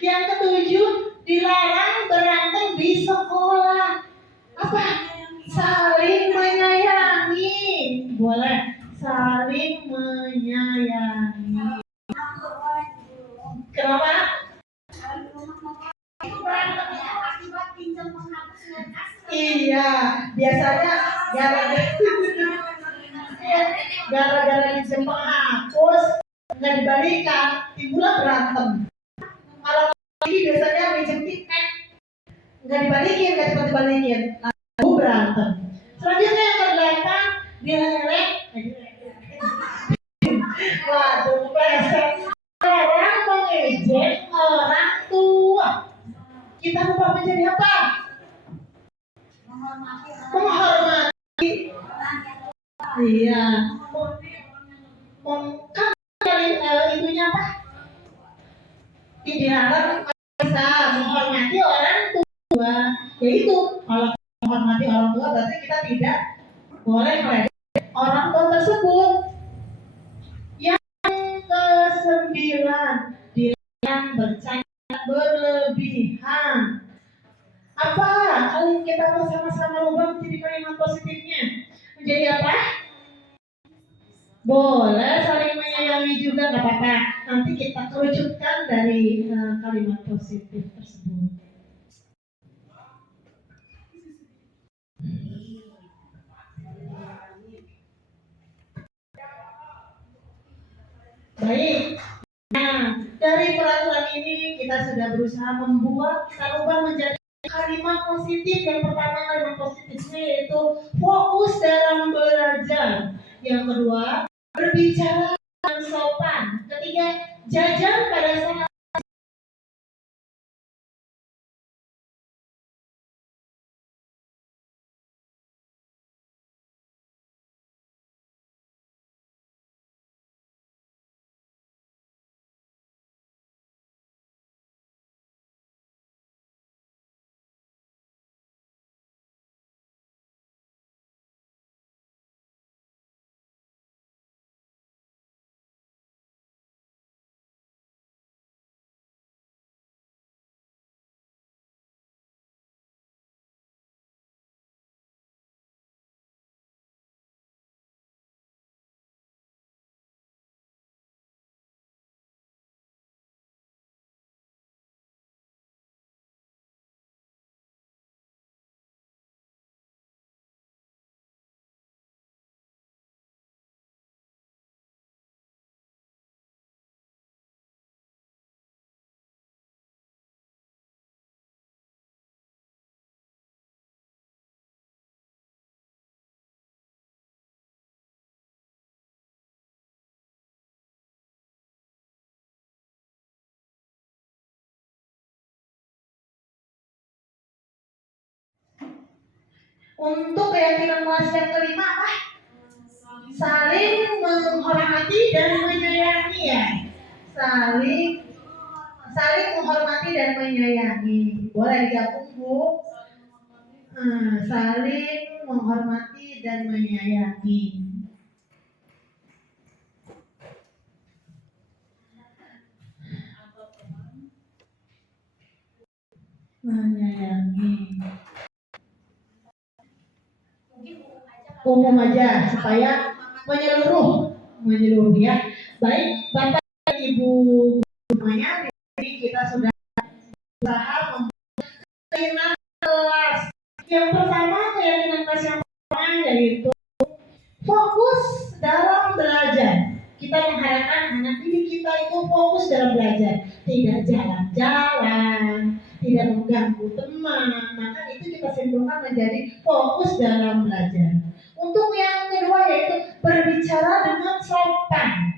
Yang ketujuh, dilarang berantem di sekolah. Apa? Saling menyayangi. Boleh. Saling menyayangi. Kenapa? Iya, biasanya gara-gara pinjam penghapus nggak dibalikan, timbullah berantem. Kalau ini biasanya pinjam tiket nggak cepat dibalikin, lalu berantem. Selanjutnya yang kedelapan, dileleh. Waduh, pleset. Orang mengejek orang tua. Kita lupa menjadi apa? Menghormati. Iya. Kan dari itunya apa? Dilarang bisa menghormati orang tua. Yaitu kalau menghormati orang tua berarti kita tidak boleh meledek orang tua tersebut. Yang ke-9, dilarang bercanda berlebihan. Apa? Kalau kita bersama-sama rubah menjadi kalimat positifnya. Menjadi apa? Boleh saling menyayangi juga, nggak apa-apa. Nanti kita kerucutkan dari kalimat positif tersebut. Baik. Nah, dari peraturan ini kita sudah berusaha membuat, kita ubah menjadi kalimat positif. Yang pertama kalimat positifnya yaitu fokus dalam belajar. Yang kedua, berbicara dengan sopan. Ketiga, jajan pada saat Untuk keyakinan kelas yang kelima apa? Saling menghormati dan menyayangi ya. Saling menghormati dan menyayangi. Boleh digabung Bu? Saling menghormati dan menyayangi. Menyayangi. Umum aja supaya menyeluruh ya. Baik, Bapak dan Ibu semuanya, jadi kita sudah berusaha membuat keyakinan kelas. Yang pertama, keyakinan kelas yang pertama yaitu fokus dalam belajar. Kita mengharapkan anak didik kita itu fokus dalam belajar, tidak jalan-jalan, tidak mengganggu teman. Maka itu kita simpulkan menjadi fokus dalam belajar. Untuk yang kedua yaitu berbicara dengan sopan.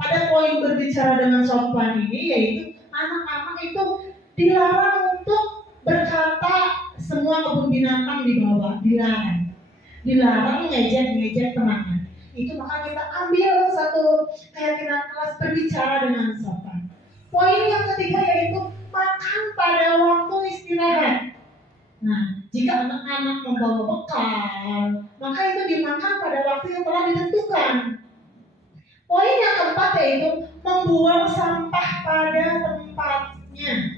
Pada poin berbicara dengan sopan ini yaitu anak-anak itu dilarang untuk berkata semua kebun binatang di bawah, dilarang ngejek temannya. Itu maka kita ambil satu keyakinan kelas berbicara dengan sopan. Poin yang ketiga yaitu makan pada waktu istirahat. Nah, jika anak-anak membawa bekal, maka itu dimakan pada waktu yang telah ditentukan. Poin yang keempat yaitu membuang sampah pada tempatnya.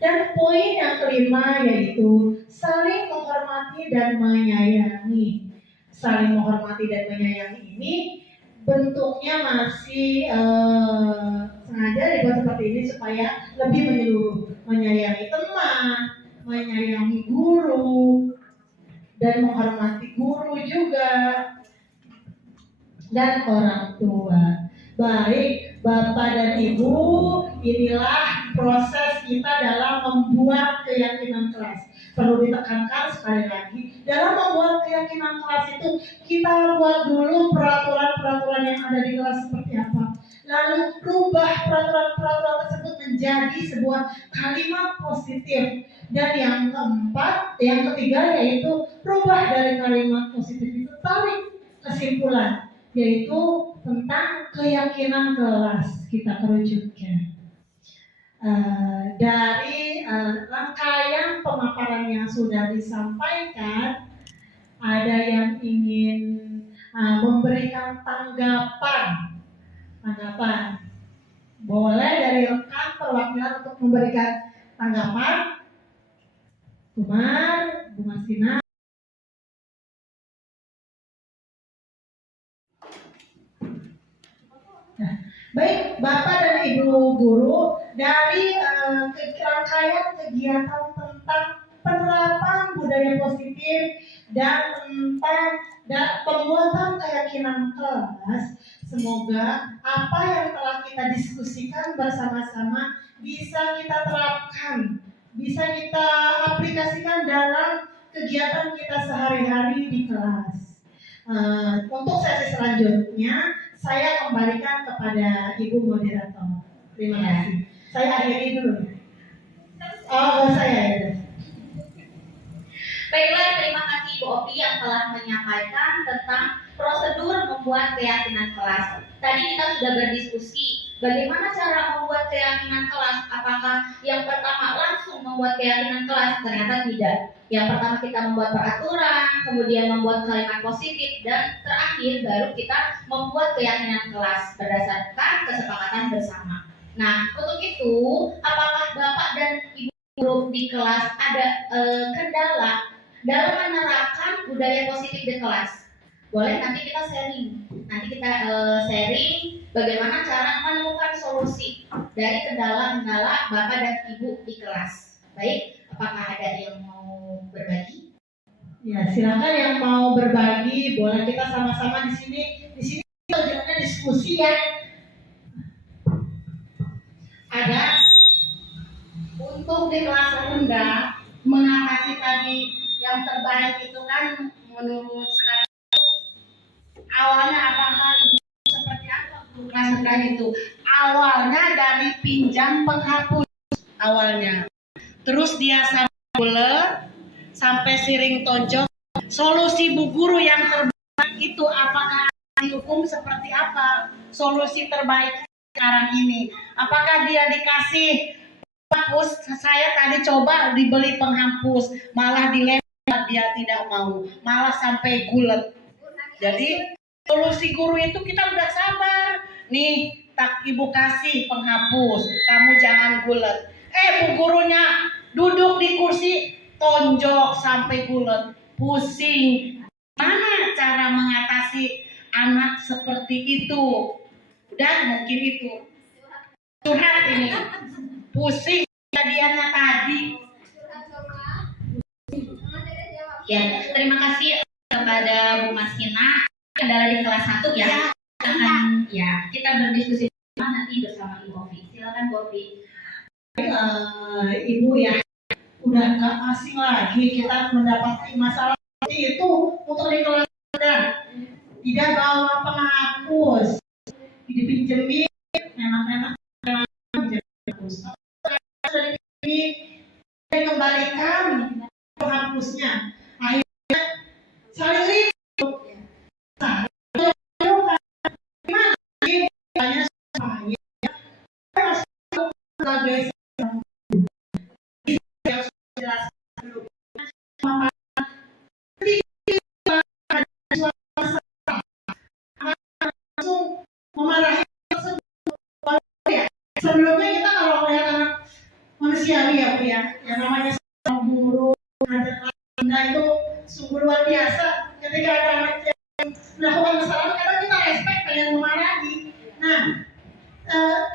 Dan poin yang kelima yaitu saling menghormati dan menyayangi. Saling menghormati dan menyayangi ini bentuknya masih sengaja dibuat seperti ini supaya lebih menyeluruh, menyayangi teman, menyayangi guru, dan menghormati guru juga, dan orang tua. Baik, Bapak dan Ibu, inilah proses kita dalam membuat keyakinan kelas. Perlu ditekankan sekali lagi, dalam membuat keyakinan kelas itu kita buat dulu peraturan-peraturan yang ada di kelas seperti apa. Lalu rubah peraturan-peraturan tersebut menjadi sebuah kalimat positif. Dan yang ketiga yaitu rubah dari kalimat positif itu tarik kesimpulan, yaitu tentang keyakinan kelas kita kerucutkan. Dari rangkaian pemaparan yang sudah disampaikan, ada yang ingin memberikan tanggapan. Boleh dari rekan perwakilan untuk memberikan tanggapan. Umar, Bu Masina. Baik, Bapak dan Ibu guru, dari rangkaian kegiatan tentang penerapan budaya positif dan tentang pembuatan keyakinan kelas, semoga apa yang telah kita diskusikan bersama-sama bisa kita terapkan, bisa kita aplikasikan dalam kegiatan kita sehari-hari di kelas. Untuk sesi selanjutnya saya kembalikan kepada Ibu Moderator. Terima kasih. Saya akhiri dulu. Saya ya. Baiklah, terima kasih Bu Opi yang telah menyampaikan tentang prosedur membuat keyakinan kelas. Tadi kita sudah berdiskusi bagaimana cara membuat keyakinan kelas. Apakah yang pertama langsung membuat keyakinan kelas? Ternyata tidak. Yang pertama kita membuat peraturan, kemudian membuat kalimat positif, dan terakhir baru kita membuat keyakinan kelas berdasarkan kesepakatan bersama. Nah, untuk itu, apakah Bapak dan Ibu guru di kelas ada kendala dalam menerapkan budaya positif di kelas? Boleh nanti kita sharing. Sharing bagaimana cara menemukan solusi dari kendala-kendala Bapak dan Ibu di kelas. Baik, apakah ada yang mau berbagi? Ya, silakan yang mau berbagi, boleh kita sama-sama di sini. Di sini tujuannya diskusi ya. Ada untuk di kelas rendah mengatasi tadi yang terbaik itu kan menurut sekarang awalnya apakah Ibu seperti apa kelas rendah itu? Awalnya dari pinjam penghapus awalnya. Terus dia sama bulat sampai siring tonjok. Solusi Bu Guru yang terbaik itu apakah dihukum seperti apa? Solusi terbaik sekarang ini. Apakah dia dikasih penghapus? Saya tadi coba dibeli penghapus, malah dilempar, dia tidak mau, malah sampai gulet. Jadi solusi guru itu kita udah sabar. Nih, tak ibu kasih penghapus, kamu jangan gulet. Bu gurunya duduk di kursi, tonjok sampai gulet, pusing. Mana cara mengatasi anak seperti itu? Udah mungkin itu curhat ini, pusing kejadiannya tadi. Ya, terima kasih kepada Bu Masina. Kendala di kelas 1 ya. Akan ya, kita berdiskusi nanti bersama Ibu Ovi. Silakan Bu Ovi. Ibu ya, udah gak asing lagi kita mendapati masalah seperti itu untuk di kelas. Tidak bawa penghapus, dipinjemin, memang penghapus. Sudah dikembalikan penghapusnya. Akhirnya saling ribut. Gimana? Tanya supaya sebagai yang jelas dulu. Langsung memarahi sebelumnya kita kalau melihat anak manusiawi ya Bu ya, yang namanya seorang guru ada itu sungguh luar biasa. Ketika ada anak yang melakukan kesalahan, kadang kita respect pengen memarahi. Nah,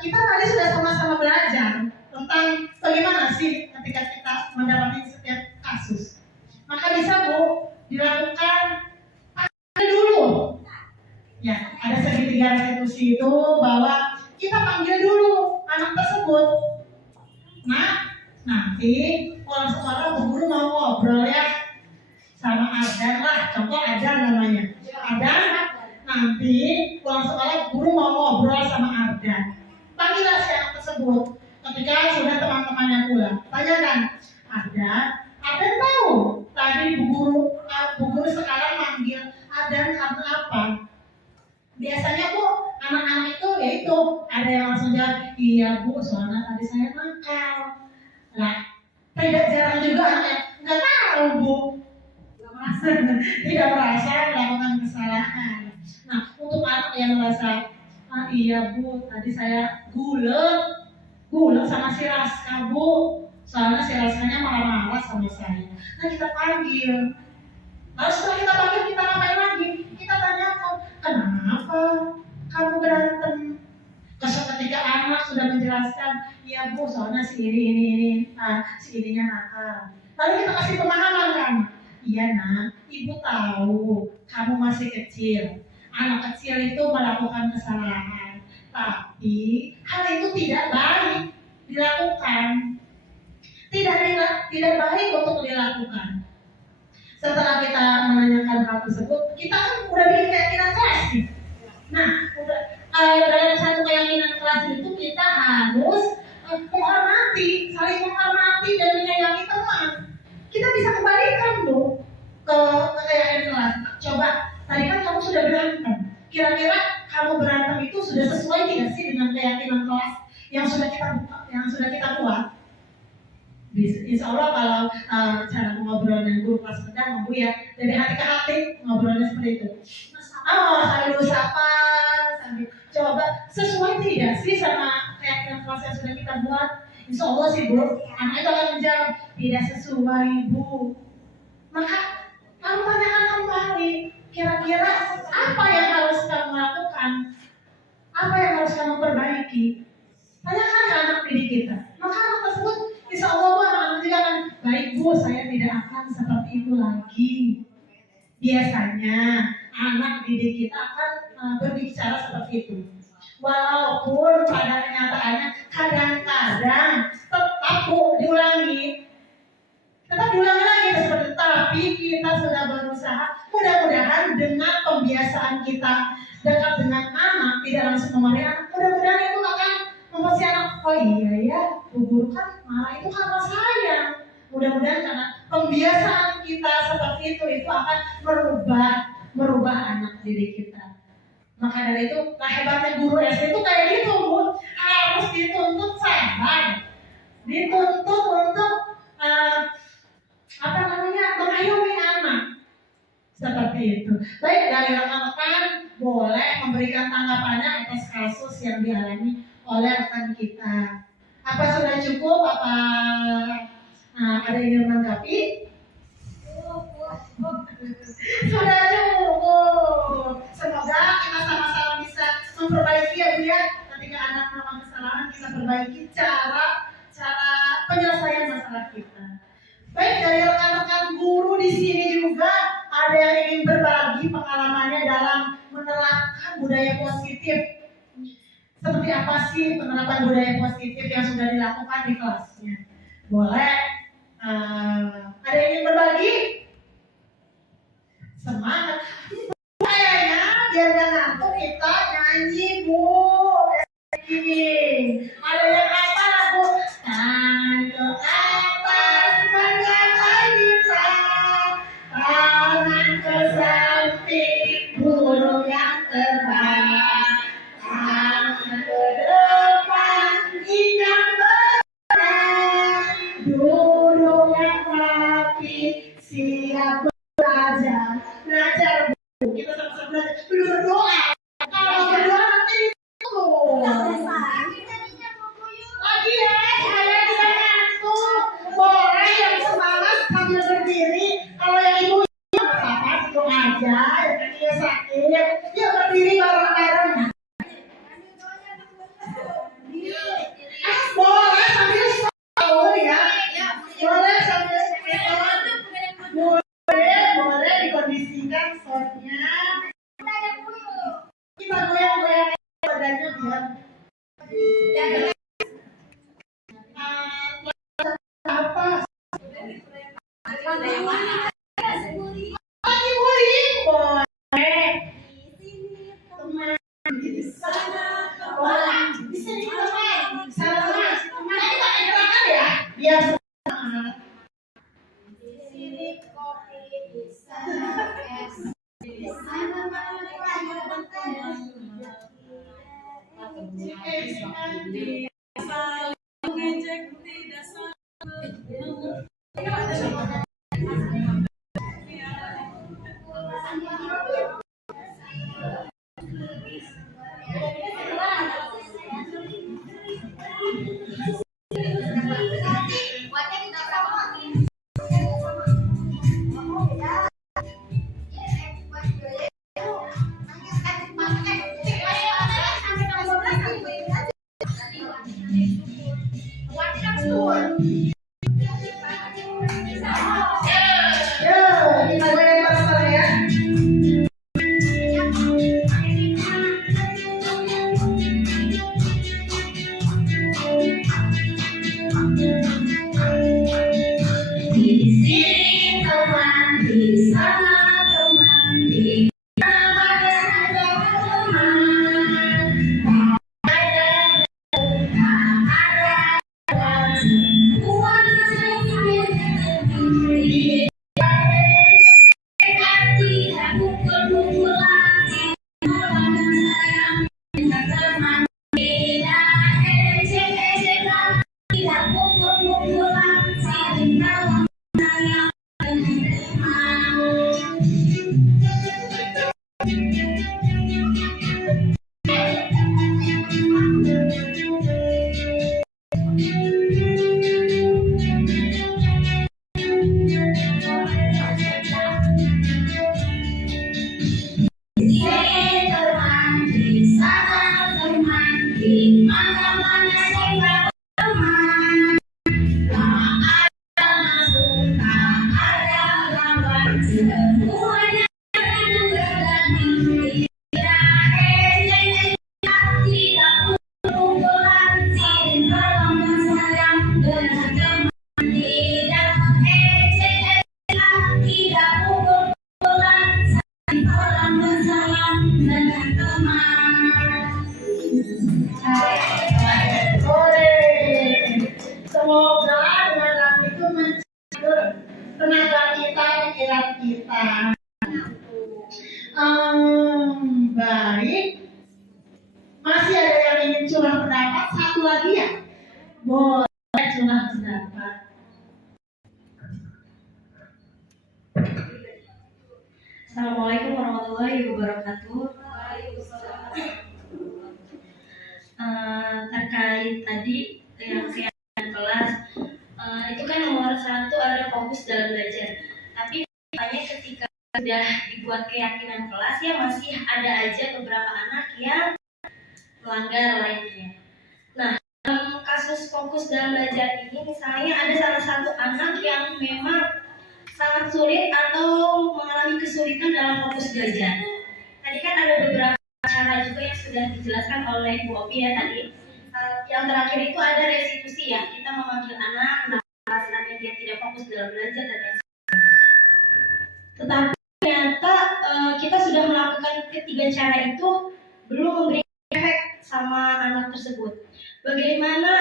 kita tadi sudah sama-sama belajar tentang bagaimana sih ketika kita mendapati setiap kasus. Maka bisa Bu dilakukan dulu. Ya, ada segitiga restitusi itu bahwa kita panggil dulu anak tersebut. Nah, nanti pulang sekolah Bu Guru mau ngobrol ya sama Ardan lah, contoh Ardan namanya. Ardan, nanti pulang sekolah Guru mau ngobrol sama Ardan. Panggillah si anak tersebut. Ketika sudah teman-temannya pulang, tanyakan, Ardan tahu tadi Bu Guru sekarang manggil Ardan karena apa? Biasanya Bu, anak-anak itu ya itu ada yang langsung jawab, iya Bu, soalnya tadi saya nakal. Nah, tidak jarang juga anaknya nggak tahu Bu, tidak merasa melakukan kesalahan. Nah, untuk anak yang merasa, iya Bu, tadi saya gulet sama si Raska Bu, soalnya si Raskanya marah-marah sama saya. Nah, kita panggil. Lalu setelah kita panggil, kita ngapain lagi? Kita tanyakan, kenapa kamu berantem? Ketika anak sudah menjelaskan, iya Bu, soalnya si ini, si ininya nakal. Lalu kita kasih pemahaman kan? Iya nak, Ibu tahu kamu masih kecil. Anak kecil itu melakukan kesalahan, tapi hal itu tidak baik dilakukan. Tidak baik untuk dilakukan. Setelah kita menanyakan hal tersebut, kita kan udah bikin keyakinan kelas nih. Nah, dalam satu keyakinan kelas itu kita harus menghormati, saling menghormati dan menyayangi teman. Kita bisa kembalikan Bu ke keyakinan kelas. Coba, tadi kan kamu sudah berantem. Kira-kira kamu berantem itu sudah sesuai tidak sih dengan keyakinan kelas yang sudah kita buat? Insya Allah kalau cara ngobrol dengan guru kelas sedang Bu ya, dari hati ke hati ngobrolnya seperti itu. Sambil sapa, sambil coba sesuai tidak sih sama keyakinan kelas yang sudah kita buat? Insya Allah sih Bu, anak itu akan menjawab tidak sesuai Bu. Maka kamu tanyakan kembali, kira-kira apa yang harus kamu lakukan? Apa yang harus kamu perbaiki? Tanyakan ke anak didik kita. Maka anak tersebut insya Allah anak juga akan baik Bu, saya tidak akan seperti itu lagi. Biasanya anak didik kita akan berbicara seperti itu. Walaupun pada kenyataannya kadang-kadang tetap Bu diulangi. Tetap diulangi lagi seperti itu. Tapi kita sudah berusaha. Mudah-mudahan dengan pembiasaan kita dekat dengan anak, tidak langsung memarahi anak, mudah-mudahan itu akan membuat si anak, oh iya ya, Bu Guru kan marah itu karena sayang. Mudah-mudahan kita seperti itu akan merubah anak didik kita. Maka dari itu, nah hebatnya guru SD itu kayak gitu, Bu. Harus dituntut sabar, dituntut untuk mengayomi anak. Seperti itu. Baik, dari rekan-rekan boleh memberikan tanggapannya atas kasus yang dialami oleh rekan kita. Apa sudah cukup? Apa ada yang menanggapi? Sudah cukup. Semoga kita sama-sama bisa memperbaiki ya Bu ya. Ketika anak melakukan kesalahan, kita perbaiki cara penyelesaian masalah kita. Baik, dari rekan-rekan guru di sini juga ada yang ingin berbagi pengalamannya dalam menerapkan budaya positif. Seperti apa sih penerapan budaya positif yang sudah dilakukan di kelasnya? Boleh? Ada yang ingin berbagi? Semangat. Kayaknya biar gak ngantuk kita nyanyi Bu. Ada yang apa lagu? Tangan ke atas, menggapai kita. Tangan ke samping, burung yang terbang. Tangan ke depan, ikan berenang. Duduk yang rapi, siap belajar. Belajar Bu, kita sama-sama belajar. Belum berdoa. Kalau berdoa nanti itu. Lagi ya, saya tidak ngantuk. Boleh yang semangat sambil berdiri. Kalau yang ibu apa duduk aja, yang kakinya sakit, dia berdiri bareng-bareng. Boleh sambil sahur ya. Boleh sambil sahur. Boleh dikondisikan shotnya. Kita goyang-goyang badannya biar. Apa? Lagi bullying boleh. Teman di sana, orang di sini teman, sana teman. Ini pakai gerakan ya, biar semangat. Di sini kopi, di sana es, di sana Semoga dengan lagu itu menjaga tenaga kita kesempatan. Baik. Masih ada yang ingin curah pendapat? Satu lagi ya? Boleh curah pendapat. Assalamualaikum warahmatullahi wabarakatuh. Terkait tadi yang kegiatan kelas, itu kan nomor satu ada fokus dalam belajar. Tapi banyak ketika sudah dibuat keyakinan kelas ya masih ada aja beberapa anak yang melanggar lainnya. Nah, dalam kasus fokus dalam belajar ini misalnya ada salah satu anak yang memang sangat sulit atau mengalami kesulitan dalam fokus belajar. Tadi kan ada beberapa cara juga yang sudah dijelaskan oleh Bu Opi ya tadi. Yang terakhir itu ada restitusi ya, kita memanggil anak alasannya dia tidak fokus dalam belajar dan lain sebagainya. Tetapi ternyata kita sudah melakukan ketiga cara itu belum memberi efek sama anak tersebut. Bagaimana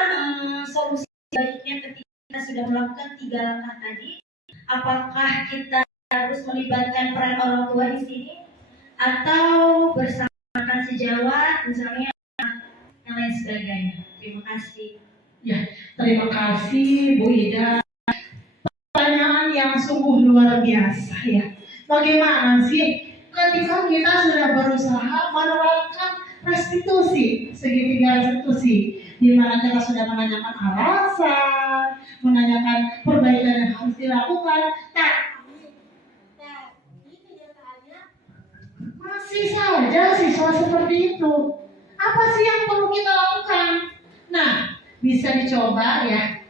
solusi baiknya ketika kita sudah melakukan 3 langkah tadi? Apakah kita harus melibatkan peran orang tua di sini atau bersama rekan sejawat misalnya yang lain sebagainya? Terima kasih. Ya, terima kasih Bu Ida. Pertanyaan yang sungguh luar biasa ya. Bagaimana sih ketika kita sudah berusaha menerapkan restitusi, segitiga restitusi, di mana kita sudah menanyakan alasan, menanyakan perbaikan yang harus dilakukan. Nah, masih saja siswa seperti itu. Apa sih yang perlu kita lakukan? Nah, bisa dicoba ya.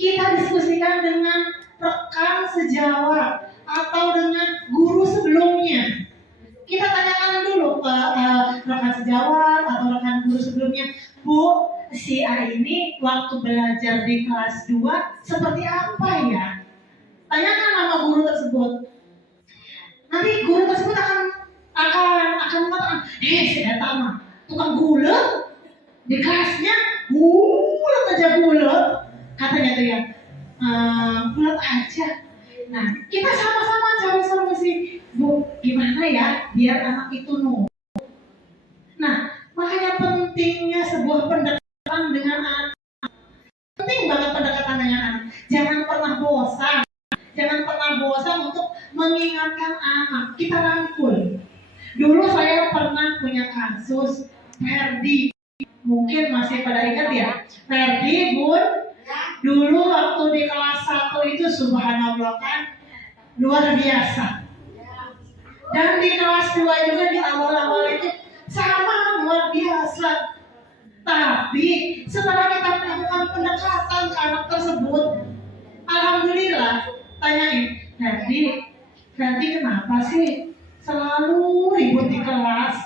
Kita diskusikan dengan rekan sejawat atau dengan guru sebelumnya. Kita tanyakan dulu ke rekan sejawat atau rekan guru sebelumnya, Bu, si A ini waktu belajar di kelas 2 seperti apa ya? Tanyakan nama guru tersebut. Nanti guru tersebut akan mengatakan, si Eta mah tukang gula di kelasnya, gulat aja gulat, katanya tuh ya, gulat aja. Nah, kita sama-sama cari solusi, Bu, gimana ya biar anak itu nurut. Nah, makanya pentingnya sebuah pendekatan dengan anak. Penting banget pendekatan dengan anak. Jangan pernah bosan. Jangan pernah bosan untuk mengingatkan anak. Kita rangkul. Dulu saya pernah punya kasus Ferdi. Mungkin masih pada ingat ya. Ferdi, Bun. Dulu waktu di kelas 1 itu subhanallah kan luar biasa. Dan di kelas 2 juga di awal-awal itu sama luar biasa. Tapi setelah kita melakukan pendekatan ke anak tersebut, alhamdulillah, tanyain, Ferdi kenapa sih selalu ribut di kelas,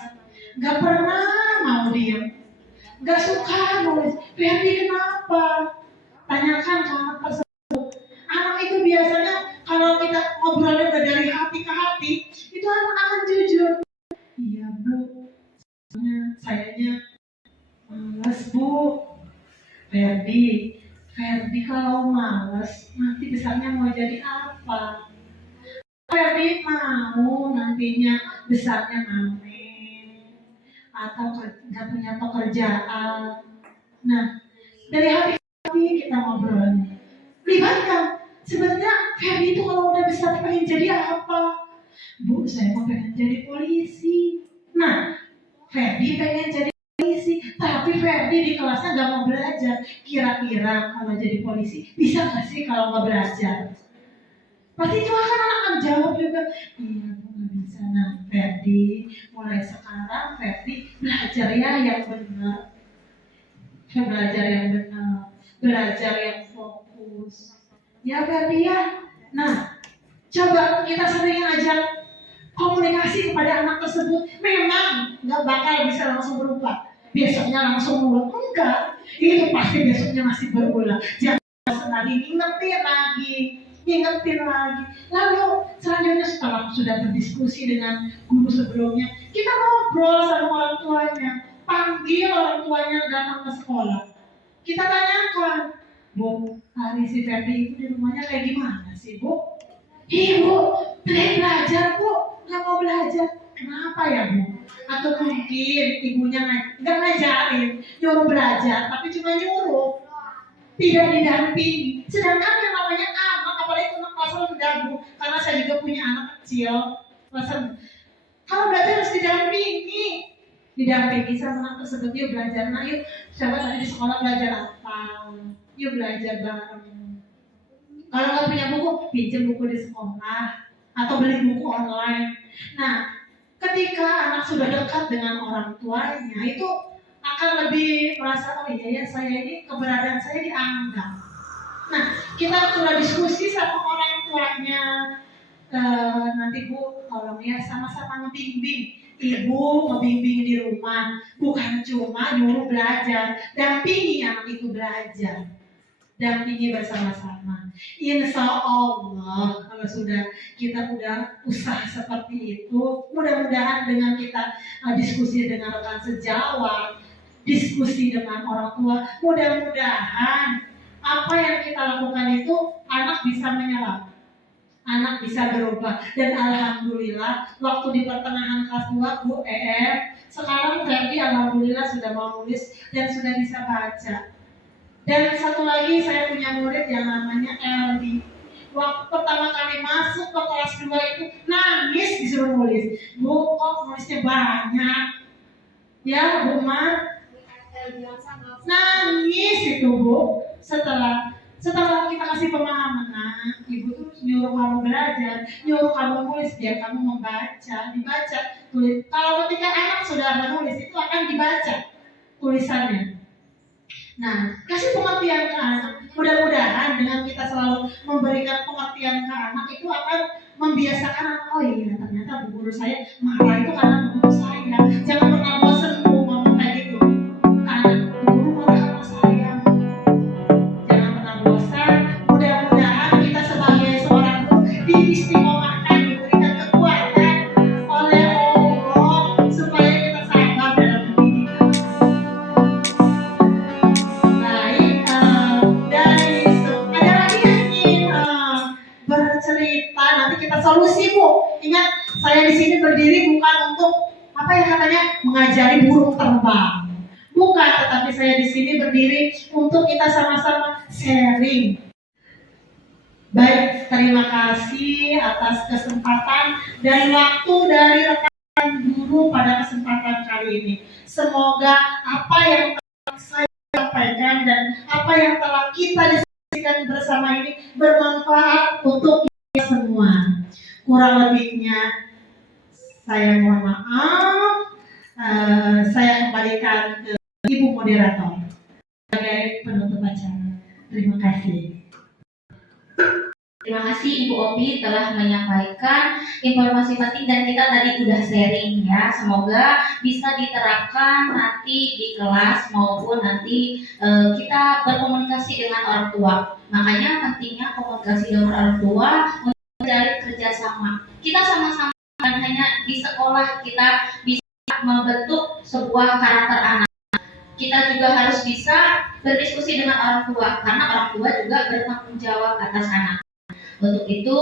gak pernah mau diem, gak suka nulis. Ferdi kenapa? Tanyakan ke anak tersebut. Anak itu biasanya kalau kita ngobrolnya udah dari hati ke hati, itu anak akan jujur. Iya Bu, sayanya males Bu. Ferdi kalau males nanti besarnya mau jadi apa? Ferdi mau nantinya besarnya ngamen atau nggak punya pekerjaan. Nah, dari hati kita ngobrolnya, libatkan. Sebenarnya Ferdi itu kalau udah besar pengen jadi apa? Bu, saya mau pengen jadi polisi. Nah, Ferdi pengen jadi polisi, tapi Ferdi di kelasnya gak mau belajar. Kira-kira kalau jadi polisi bisa gak sih kalau gak belajar? Pasti itu akan jawab juga, iya Bu gak bisa. Nah Ferdi, mulai sekarang Ferdi belajar ya yang benar. Belajar yang benar, belajar yang fokus. Ya Ferdi ya. Nah, coba kita sering ajak komunikasi kepada anak tersebut. Memang nggak bakal bisa langsung berubah. Besoknya langsung berulang, enggak. Itu pasti besoknya masih berulang. Jangan lagi ingetin lagi. Lalu selanjutnya setelah sudah berdiskusi dengan guru sebelumnya, kita ngobrol sama orang tuanya. Panggil orang tuanya datang ke sekolah. Kita tanyakan, Bu, hari si Ferdi itu di rumahnya kayak gimana sih Bu? Ibu, pengen belajar kok, nggak mau belajar. Kenapa ya Bu? Atau mungkin ibunya nggak ngajarin, nyuruh belajar, tapi cuma nyuruh, tidak didampingi. Sedangkan yang namanya anak, apalagi anak kelas rendah Bu, karena saya juga punya anak kecil, kelas rendah. Kalau belajar harus didampingi sama anak tersebut. Yuk belajar, nah yuk, coba tadi di sekolah belajar apa? Yuk belajar bareng. Kalau nggak punya buku, pinjam buku di sekolah atau beli buku online. Nah, ketika anak sudah dekat dengan orang tuanya, itu akan lebih merasa, oh iya ya, saya ini keberadaan saya dianggap. Nah, kita sudah diskusi sama orang tuanya. Nanti Bu, tolong ya sama-sama ngebimbing. Ibu ngebimbing di rumah, bukan cuma nyuruh belajar, dampingi anak itu belajar. Dampingi bersama-sama. Insya Allah kalau kita udah usaha seperti itu, mudah-mudahan dengan kita diskusi dengan rekan sejawat, diskusi dengan orang tua, mudah-mudahan apa yang kita lakukan itu anak bisa menyerap, anak bisa berubah. Dan alhamdulillah waktu di pertengahan kelas 2 Bu sekarang Ferdi alhamdulillah sudah mau nulis dan sudah bisa baca. Dan satu lagi saya punya murid yang namanya Eldi. Waktu pertama kali masuk ke kelas 2 itu nangis disuruh nulis. Bu, kok nulisnya banyak? Ya, Bu Mar. Nangis itu Bu. Setelah kita kasih pemahaman, nah, Ibu tuh nyuruh kamu belajar, nyuruh kamu nulis biar kamu membaca, dibaca, tulis. Kalau ketika anak sudah menulis itu akan dibaca tulisannya. Nah, kasih pengertian ke anak. Mudah-mudahan dengan kita selalu memberikan pengertian ke anak itu akan membiasakan anak. Oh iya, ternyata bu guru saya marah itu karena bu guru saya. Jangan pernah bosan bu ngomong kayak gitu. Karena bu guru marah karena saya. Jangan pernah bosan. Mudah-mudahan kita sebagai seorang guru diistiqomahkan, diberikan kekuatan oleh Allah supaya kita sabar dalam pendidikan. Bercerita, nanti kita solusi Bu. Ingat, saya di sini berdiri bukan untuk apa yang katanya mengajari burung terbang, bukan. Tetapi saya di sini berdiri untuk kita sama-sama sharing. Baik, terima kasih atas kesempatan dan waktu dari rekan guru pada kesempatan kali ini. Semoga apa yang telah saya sampaikan dan apa yang telah kita diskusikan bersama ini bermanfaat untuk kita semua. Kurang lebihnya saya mohon maaf. Saya kembalikan ke Ibu Moderator sebagai penutup acara. Terima kasih. Terima kasih Ibu Opi telah menyampaikan informasi penting dan kita tadi sudah sharing ya. Semoga bisa diterapkan nanti di kelas maupun nanti kita berkomunikasi dengan orang tua. Makanya pentingnya komunikasi dengan orang tua untuk mencari kerjasama. Kita sama-sama hanya di sekolah kita bisa membentuk sebuah karakter anak. Kita juga harus bisa berdiskusi dengan orang tua karena orang tua juga bertanggung jawab atas anak. Untuk itu,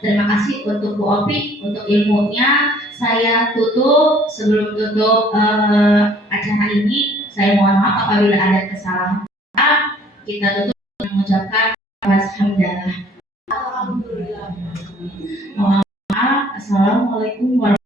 terima kasih untuk Bu Opi untuk ilmunya. Saya tutup. Sebelum tutup acara ini, saya mohon maaf apabila ada kesalahan. Kita tutup dengan mengucapkan alhamdulillah. Mohon maaf. Assalamualaikum warahmatullahi wabarakatuh.